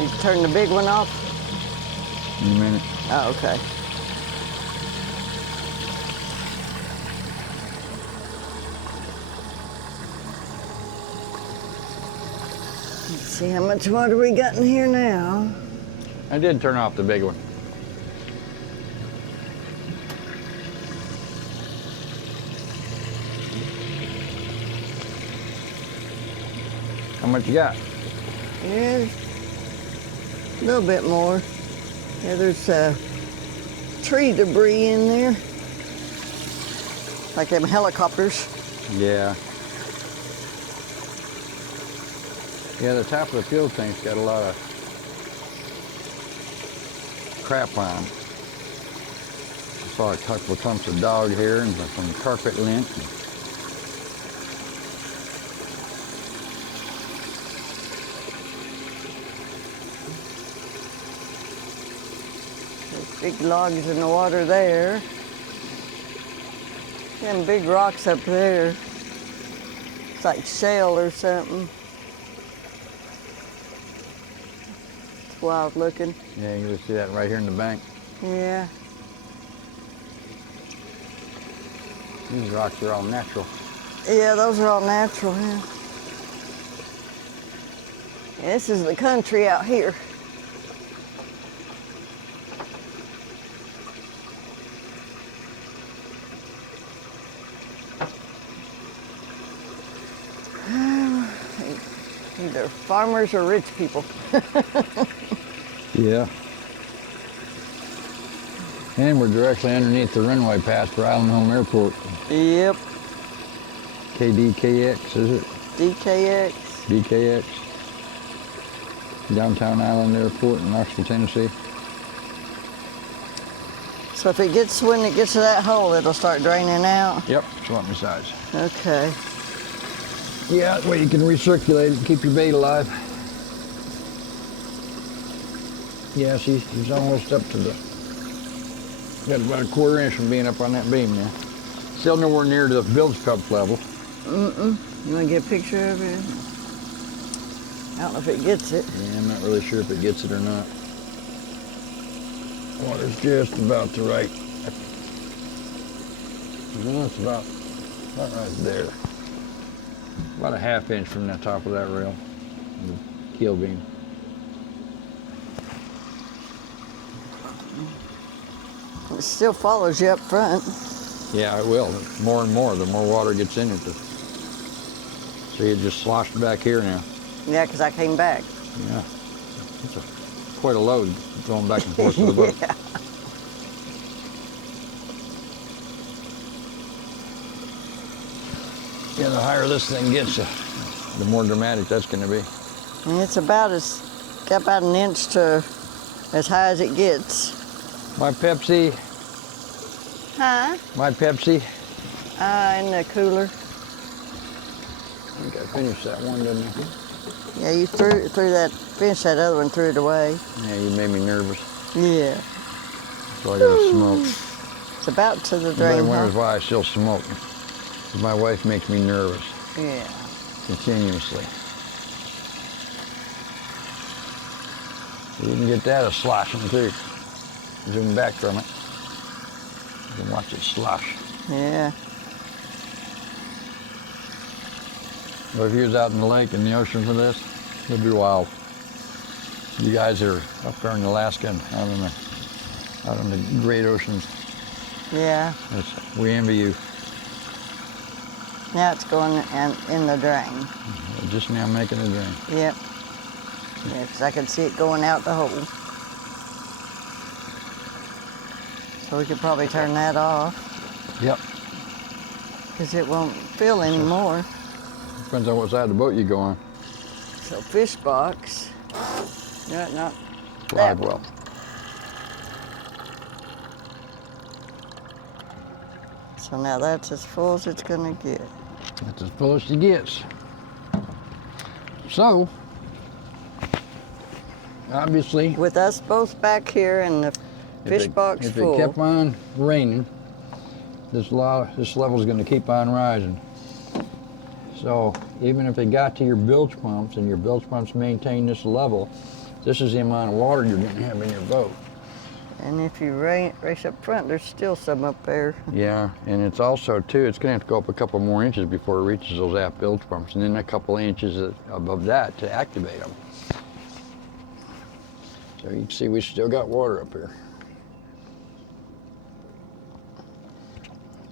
You turn the big one off? In a minute. Oh, okay. Let's see how much water we got in here now. I did turn off the big one. How much you got? Yeah, a little bit more. Yeah, there's tree debris in there. Like them helicopters. Yeah. Yeah, the top of the fuel tank's got a lot of crap on. I saw a couple of clumps of dog hair and some carpet lint. There's big logs in the water there. Them big rocks up there. It's like shale or something. It's wild looking. Yeah, you can see that right here in the bank. Yeah. These rocks are all natural. Yeah, those are all natural, yeah. This is the country out here. either farmers or rich people. Yeah. And we're directly underneath the runway pass for Island Home Airport. Yep. KDKX, is it? DKX. DKX. Downtown Island Airport in Knoxville, Tennessee. So if it gets, when it gets to that hole, it'll start draining out? Yep, swap me sides. Okay. Yeah, that way you can recirculate it and keep your bait alive. Yeah, she's almost up to the, got about a 1/4 inch from being up on that beam now. Still nowhere near to the bilge pump level. You want to get a picture of it? I don't know if it gets it. Yeah, I'm not really sure if it gets it or not. Water's just about the right. No, it's about right there. About a 1/2 inch from the top of that rail, the keel beam. It still follows you up front. Yeah, it will. More and more, the more water gets in it. See, it just sloshed back here now. Yeah, because I came back. Yeah, it's quite a load going back and forth to the boat. Yeah. Yeah, the higher this thing gets, the more dramatic that's going to be. And it's got about 1 inch to as high as it gets. My Pepsi, Huh? my Pepsi. In the cooler. I think I finished that one, didn't I? Yeah, you finished that other one, threw it away. Yeah, you made me nervous. Yeah. So I got to smoke. It's about to the Everybody drain wonders hole. why I still smoke. 'Cause my wife makes me nervous Yeah. continuously. You can get that a sloshing too. Zoom back from it. You can watch it slosh. Yeah. But if you was out in the lake in the ocean for this, it'd be wild. You guys are up there in Alaska and out in the great oceans. Yeah. We envy you. Now it's going in the drain. We're just now making a drain. Yep. Yeah, because I could see it going out the hole. So we could probably turn that off Yep. because it won't fill anymore. Depends on what side of the boat you go on. So fish box. No, not that Live one. well. So now that's as full as it's gonna get. That's as full as she gets. So, obviously, With us both back here and the fish box if full. it kept on raining, this level is going to keep on rising. So even if it got to your bilge pumps and your bilge pumps maintain this level, this is the amount of water you're going to have in your boat. And if you race up front, there's still some up there. Yeah, and it's also too, it's going to have to go up a couple more inches before it reaches those aft bilge pumps, and then a couple inches above that to activate them. So you can see we still got water up here.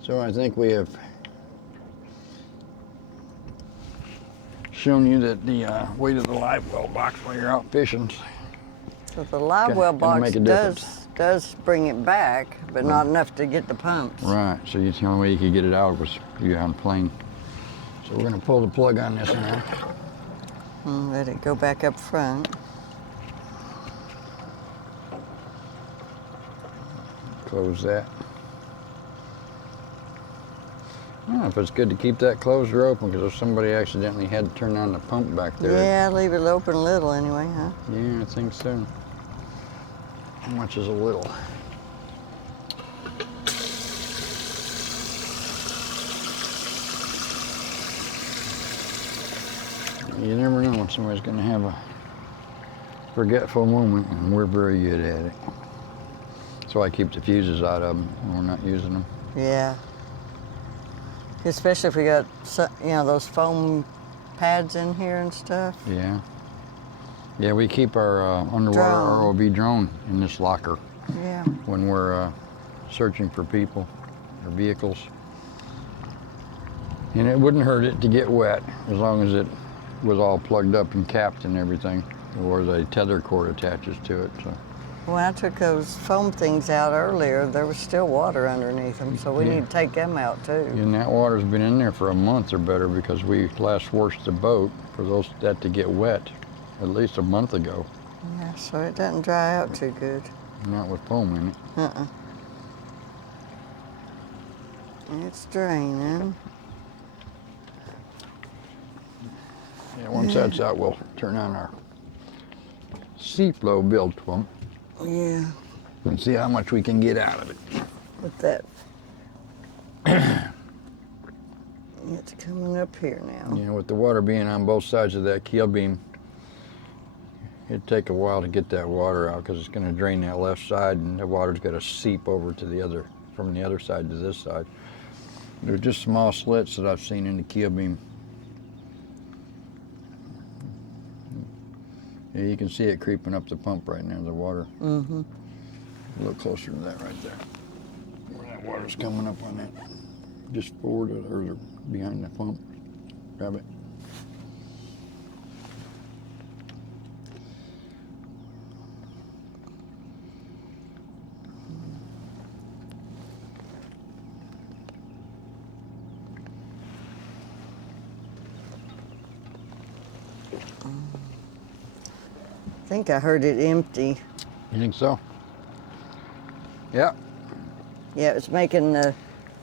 So I think we have shown you that the weight of the live well box while you're out fishing. So the live well gonna box make a difference. does bring it back, but not enough to get the pumps. Right, so the only way you could get it out was you on plane. So we're gonna pull the plug on this now. And let it go back up front. Close that. I don't know if it's good to keep that closed or open, because if somebody accidentally had to turn on the pump back there. Yeah, leave it open a little anyway, huh? Yeah, I think so. How much is a little? You never know when somebody's going to have a forgetful moment, and we're very good at it. So I keep the fuses out of them when we're not using them. Yeah. Especially if we got, those foam pads in here and stuff. Yeah. Yeah, we keep our underwater Drone. ROV drone in this locker Yeah. when we're searching for people or vehicles. And it wouldn't hurt it to get wet as long as it was all plugged up and capped and everything, or the tether cord attaches to it. So. When I took those foam things out earlier, there was still water underneath them, so we need to take them out too. And that water's been in there for a month or better because we last washed the boat for that to get wet at least a month ago. Yeah, so it doesn't dry out too good. Not with foam in it. It's draining. Yeah, once that's out, we'll turn on our sea flow bilge pump Yeah, and see how much we can get out of it. with that. It's coming up here now. Yeah, with the water being on both sides of that keel beam, it'd take a while to get that water out because it's going to drain that left side and the water's got to seep over to the other, from the other side to this side. There's just small slits that I've seen in the keel beam. Yeah, you can see it creeping up the pump right now, the water. Mm-hmm. A little closer to that right there. Where that water's coming up on that. Just forward or behind the pump. Grab it. I think I heard it empty. You think so? Yeah. Yeah, it was making the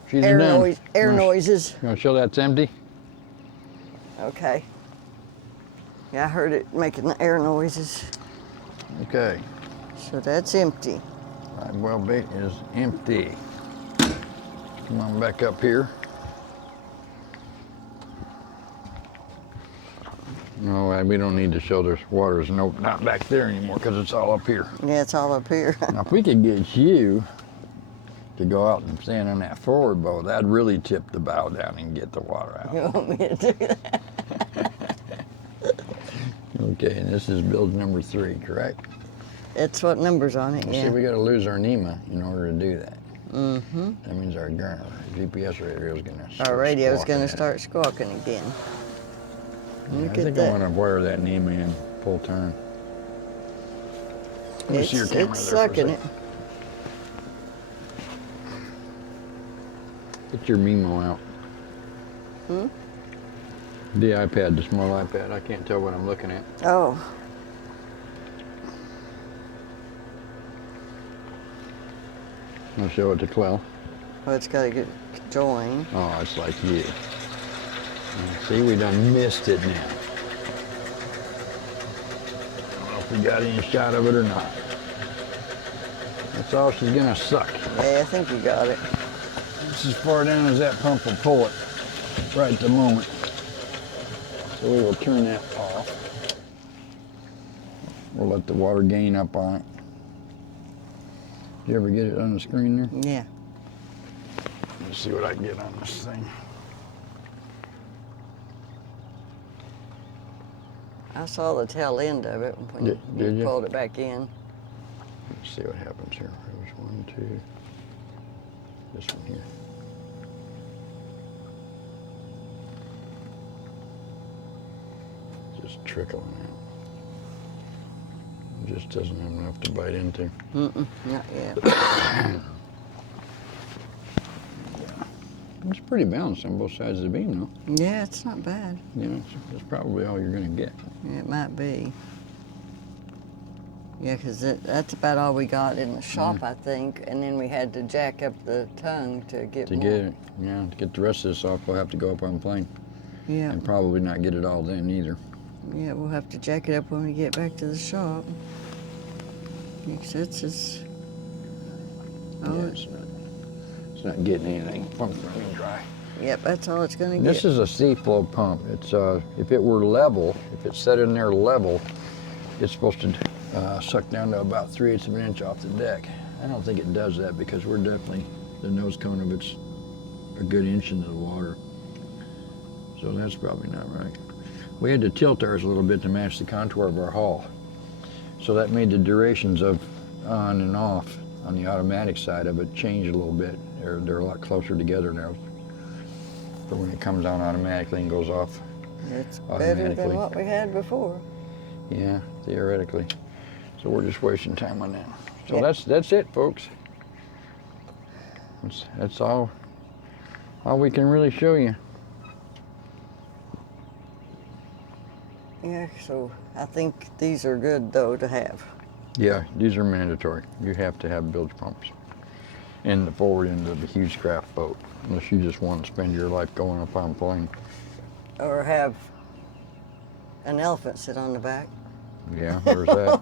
She's air done. noises. You want to show that's empty? Okay. Yeah, I heard it making the air noises. Okay. So that's empty. Live well bait is empty. Come on back up here. No, we don't need to show there's water's not back there anymore because it's all up here. Yeah, it's all up here. Now, if we could get you to go out and stand on that forward bow, that'd really tip the bow down and get the water out. You want me to do that? Okay, and this is bilge number 3, correct? It's what number's on it, yeah. See, we got to lose our NEMA in order to do that. Mm-hmm. That means our GPS radio is going to Our radio's going to start squawking again. Yeah, Look I at think that. I want to wire that NEMA in full turn. Let me see your camera It's there for a sucking sec. it. Get your Mimo out. Hmm? The iPad, the small iPad. I can't tell what I'm looking at. Oh, I'll show it to Clell. well, it's got to get joined. Oh, it's like you. See, we done missed it now. I don't know if we got any shot of it or not. That's all she's gonna suck. Yeah, I think you got it. It's as far down as that pump will pull it right at the moment. So we will turn that off. We'll let the water gain up on it. Did you ever get it on the screen there? Yeah. Let's see what I can get on this thing. I saw the tail end of it when Did you you? pulled it back in. Let's see what happens here. There's 1, 2. This one here. Just trickling out. It just doesn't have enough to bite into. Mm-mm, not yet. It's pretty balanced on both sides of the beam, though. Yeah, it's not bad. You know, that's probably all you're going to get. Yeah, it might be. Yeah, because that's about all we got in the shop, I think. And then we had to jack up the tongue to get more. To get the rest of this off, we'll have to go up on the plane. Yeah. And probably not get it all then either. Yeah, we'll have to jack it up when we get back to the shop. Because it's just... Oh, Yeah, it's not getting anything pumped for me dry. yep, that's all it's going to get. This is a sea flow pump. It's if it were level, if it's set in there level, it's supposed to suck down to about 3/8 of an inch off the deck. I don't think it does that because we're definitely, the nose cone of it's a good inch into the water. So that's probably not right. We had to tilt ours a little bit to match the contour of our hull. So that made the durations of on and off on the automatic side of it change a little bit. They're a lot closer together now. But when it comes on automatically and goes off It's better than automatically. what we had before. Yeah, theoretically. So we're just wasting time on that. So Yeah. that's it, folks. That's all we can really show you. Yeah, so I think these are good though to have. Yeah, these are mandatory. You have to have bilge pumps in the forward end of the Hewescraft boat, unless you just want to spend your life going up on a plane. Or have an elephant sit on the back. Yeah, there's that.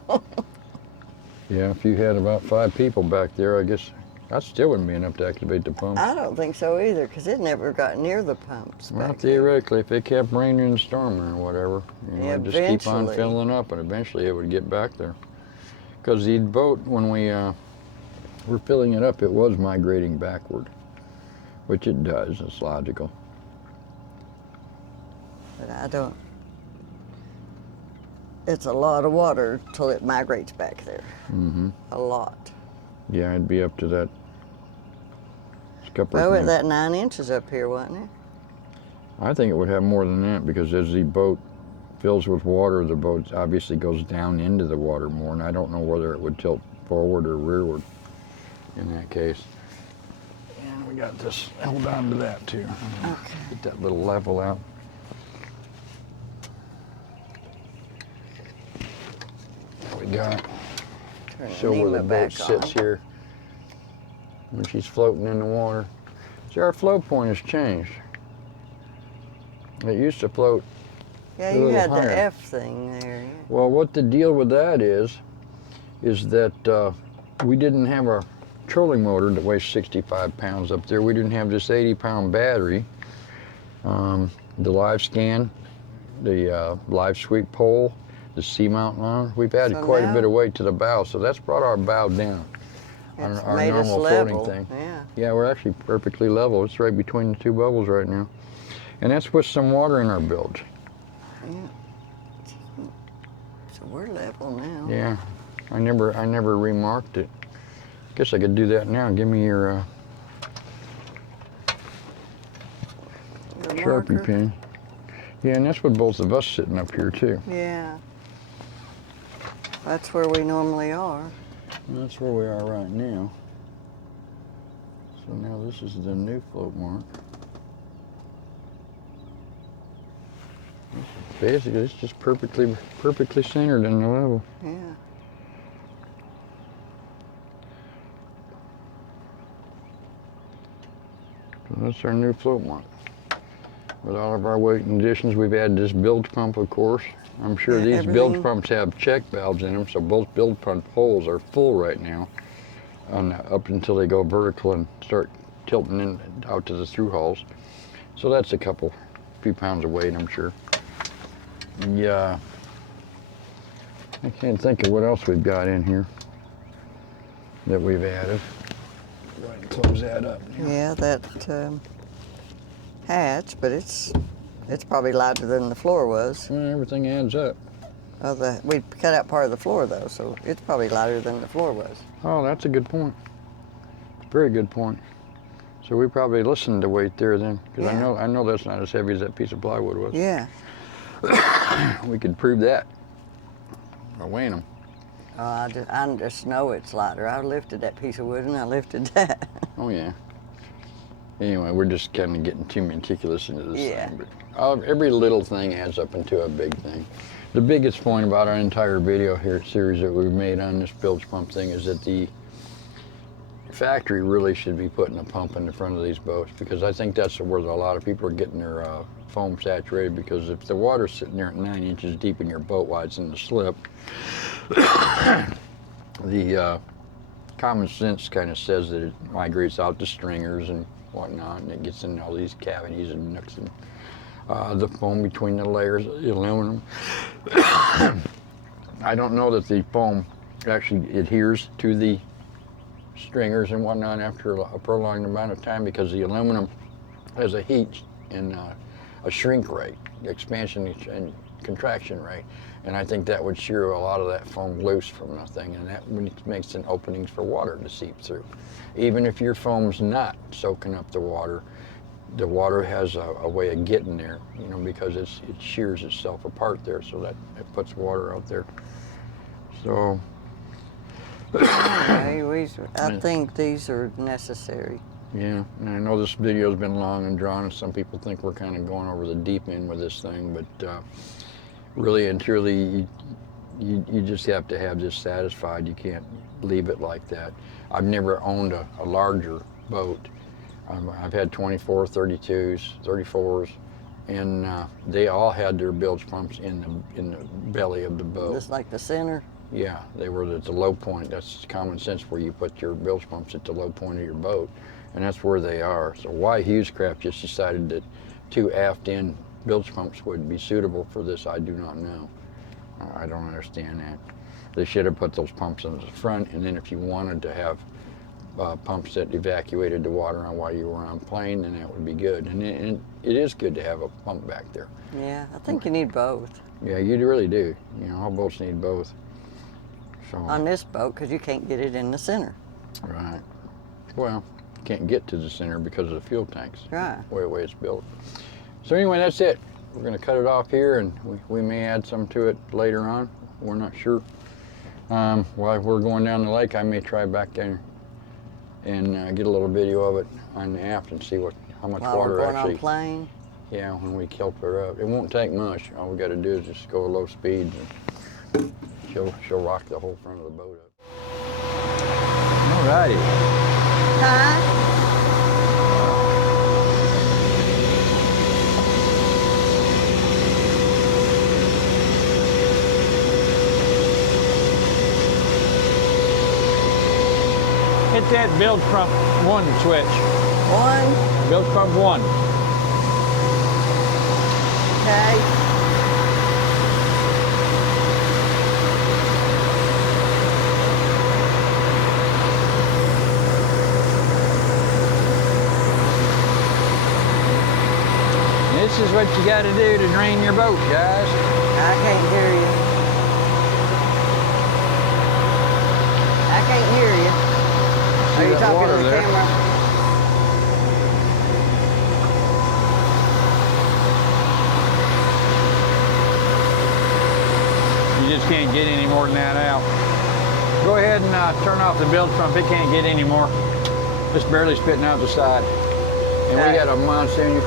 Yeah, if you had about 5 people back there, I guess that still wouldn't be enough to activate the pump. I don't think so either, because it never got near the pumps. Well, back there. theoretically, if it kept raining and storming or whatever, it'd just keep on Eventually. filling up, and eventually it would get back there. Because the boat, when we were filling it up, it was migrating backward, which it does. It's logical. But I don't. It's a lot of water till it migrates back there. Mm-hmm. A lot. Yeah, it'd be up to that scupper Well, thing. that 9 inches up here, wasn't it? I think it would have more than that, because as the boat fills with water, the boat obviously goes down into the water more, and I don't know whether it would tilt forward or rearward in that case. And we got this held on to that too. Okay. Get that little level out. There we got. Turn Show where the Nemo boat back sits on. here when she's floating in the water. See, our float point has changed. It used to float. Yeah, a you little had higher. the F thing there. Yeah. Well, what the deal with that is that we didn't have a trolling motor that weighs 65 pounds up there. We didn't have this 80-pound battery. The live scan, the live sweep pole, the C-mount line, we've added So quite a now- bit of weight to the bow, so that's brought our bow down on It's our made us normal level. floating thing. Yeah. Yeah, we're actually perfectly level. It's right between the 2 bubbles right now. And that's with some water in our bilge. Yeah. So we're level now. Yeah, I never remarked it. Guess I could do that now. Give me your The Sharpie marker. pen. Yeah, and that's with both of us sitting up here too. Yeah. That's where we normally are. And that's where we are right now. So now this is the new float mark. Basically, it's just perfectly centered in the level. Yeah. So that's our new float mark. With all of our weight and additions, we've added this bilge pump, of course. I'm sure Yeah, these bilge everything- pumps have check valves in them, so both bilge pump holes are full right now, up until they go vertical and start tilting in out to the through hulls. So that's a few pounds of weight, I'm sure. Yeah, I can't think of what else we've got in here that we've added. Go ahead and close that up. Yeah, that hatch, but it's probably lighter than the floor was. Well, everything adds up. We cut out part of the floor though, so it's probably lighter than the floor was. Oh, that's a good point. Very good point. So we probably listened to weight there then, because Yeah. I know that's not as heavy as that piece of plywood was. Yeah. We could prove that by weighing them. I just know it's lighter. I lifted that piece of wood and I lifted that. Oh yeah. Anyway, we're just kind of getting too meticulous into this Yeah. thing. But every little thing adds up into a big thing. The biggest point about our entire video here series that we've made on this bilge pump thing is that the factory really should be putting a pump in the front of these boats, because I think that's where a lot of people are getting their foam saturated, because if the water's sitting there at 9 inches deep in your boat while it's in the slip, the common sense kind of says that it migrates out to stringers and whatnot, and it gets in all these cavities and nooks and the foam between the layers of the aluminum. I don't know that the foam actually adheres to the stringers and whatnot after a prolonged amount of time, because the aluminum has a heat and a shrink rate, expansion and contraction rate, and I think that would shear a lot of that foam loose from the thing, and that makes an openings for water to seep through. Even if your foam's not soaking up the water, the water has a way of getting there, you know, because it shears itself apart there, so that it puts water out there. So Anyway, I think these are necessary. yeah, and I know this video's been long and drawn, and some people think we're kind of going over the deep end with this thing, but really and truly, you just have to have this satisfied. You can't leave it like that. I've never owned a larger boat. I've had 24, 32s, 34s, and they all had their bilge pumps in the belly of the boat. Just like the center. Yeah, they were at the low point. That's common sense, where you put your bilge pumps at the low point of your boat, and that's where they are. So why Hewescraft just decided that 2 aft-in bilge pumps would be suitable for this, I do not know. I don't understand that. They should have put those pumps in the front, and then if you wanted to have pumps that evacuated the water on while you were on plane, then that would be good. And it is good to have a pump back there. Yeah, I think you need both. Yeah, you really do. You know, all boats need both. So, On this boat, because you can't get it in the center. right. Well, you can't get to the center because of the fuel tanks. Right. The way it's built. So anyway, that's it. We're going to cut it off here, and we may add some to it later on. We're not sure. While we're going down the lake, I may try back there and get a little video of it on the aft and see how much While water we're going actually. on plane. Yeah, when we kelp her up. It won't take much. All we got to do is just go at low speeds, and she'll rock the whole front of the boat up. Alrighty. Huh? Hit that bilge pump 1 switch. 1. Bilge pump 1. Okay. This is what you got to do to drain your boat, guys. I can't hear you. I can't hear you. Are you that talking water to the there? camera? You just can't get any more than that out. Go ahead and turn off the bilge pump. It can't get any more. It's barely spitting out the side. And Okay. we got a monsoon.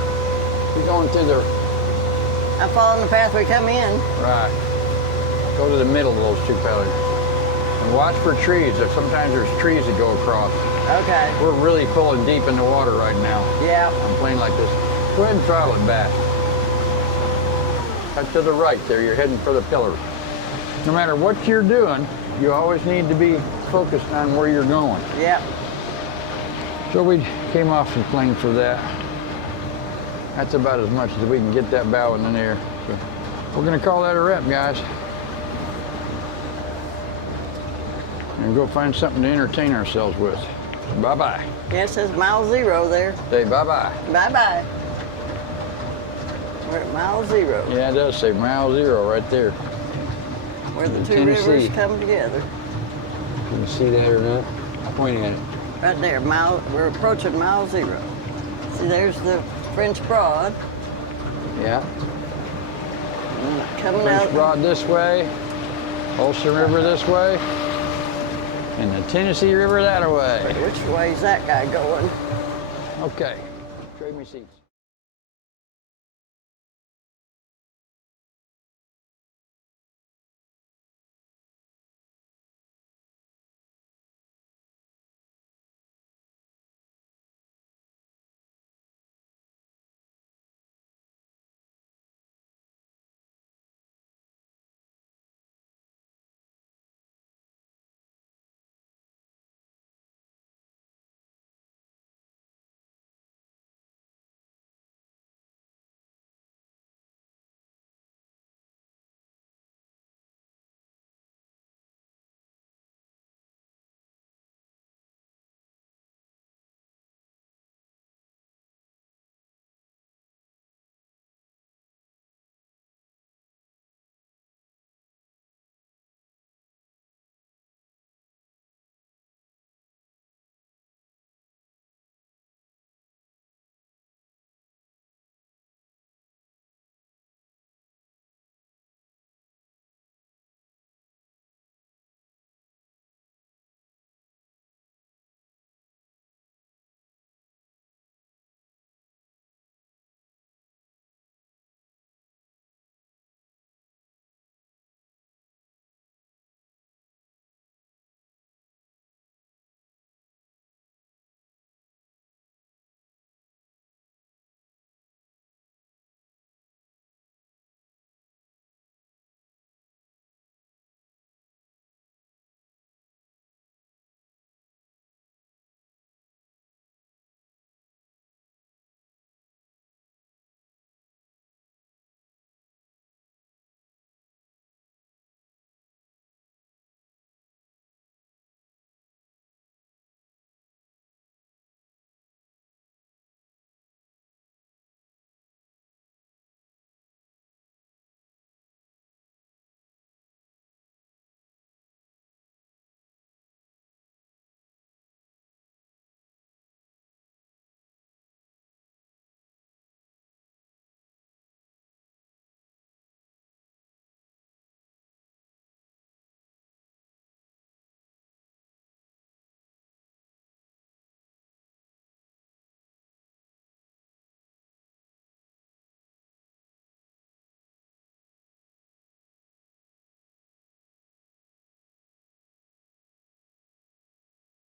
You're going through the I'm following the path we come in. right. Go to the middle of those 2 pillars. And watch for trees. Sometimes there's trees that go across. Okay. We're really pulling deep in the water right now. Yeah. I'm playing like this. Go ahead and throttle it back. Cut to the right there. You're heading for the pillars. No matter what you're doing, you always need to be focused on where you're going. Yep. So we came off the plane for that. That's about as much as we can get that bow in the air. So we're gonna call that a wrap, guys. And go find something to entertain ourselves with. Bye-bye. Yeah, it says mile 0 there. Say bye-bye. Bye-bye. We're at mile 0, Yeah, it does say mile 0 right there. where the in 2 Tennessee. rivers come together. Can you see that or not? Point at it. Right there, we're approaching mile 0. See, there's the French Broad. Yeah. Coming French out. Broad this way, Olson River this way, and the Tennessee River that way. Which way's that guy going? Okay, trade me seats.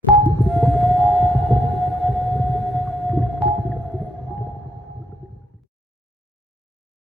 Bye.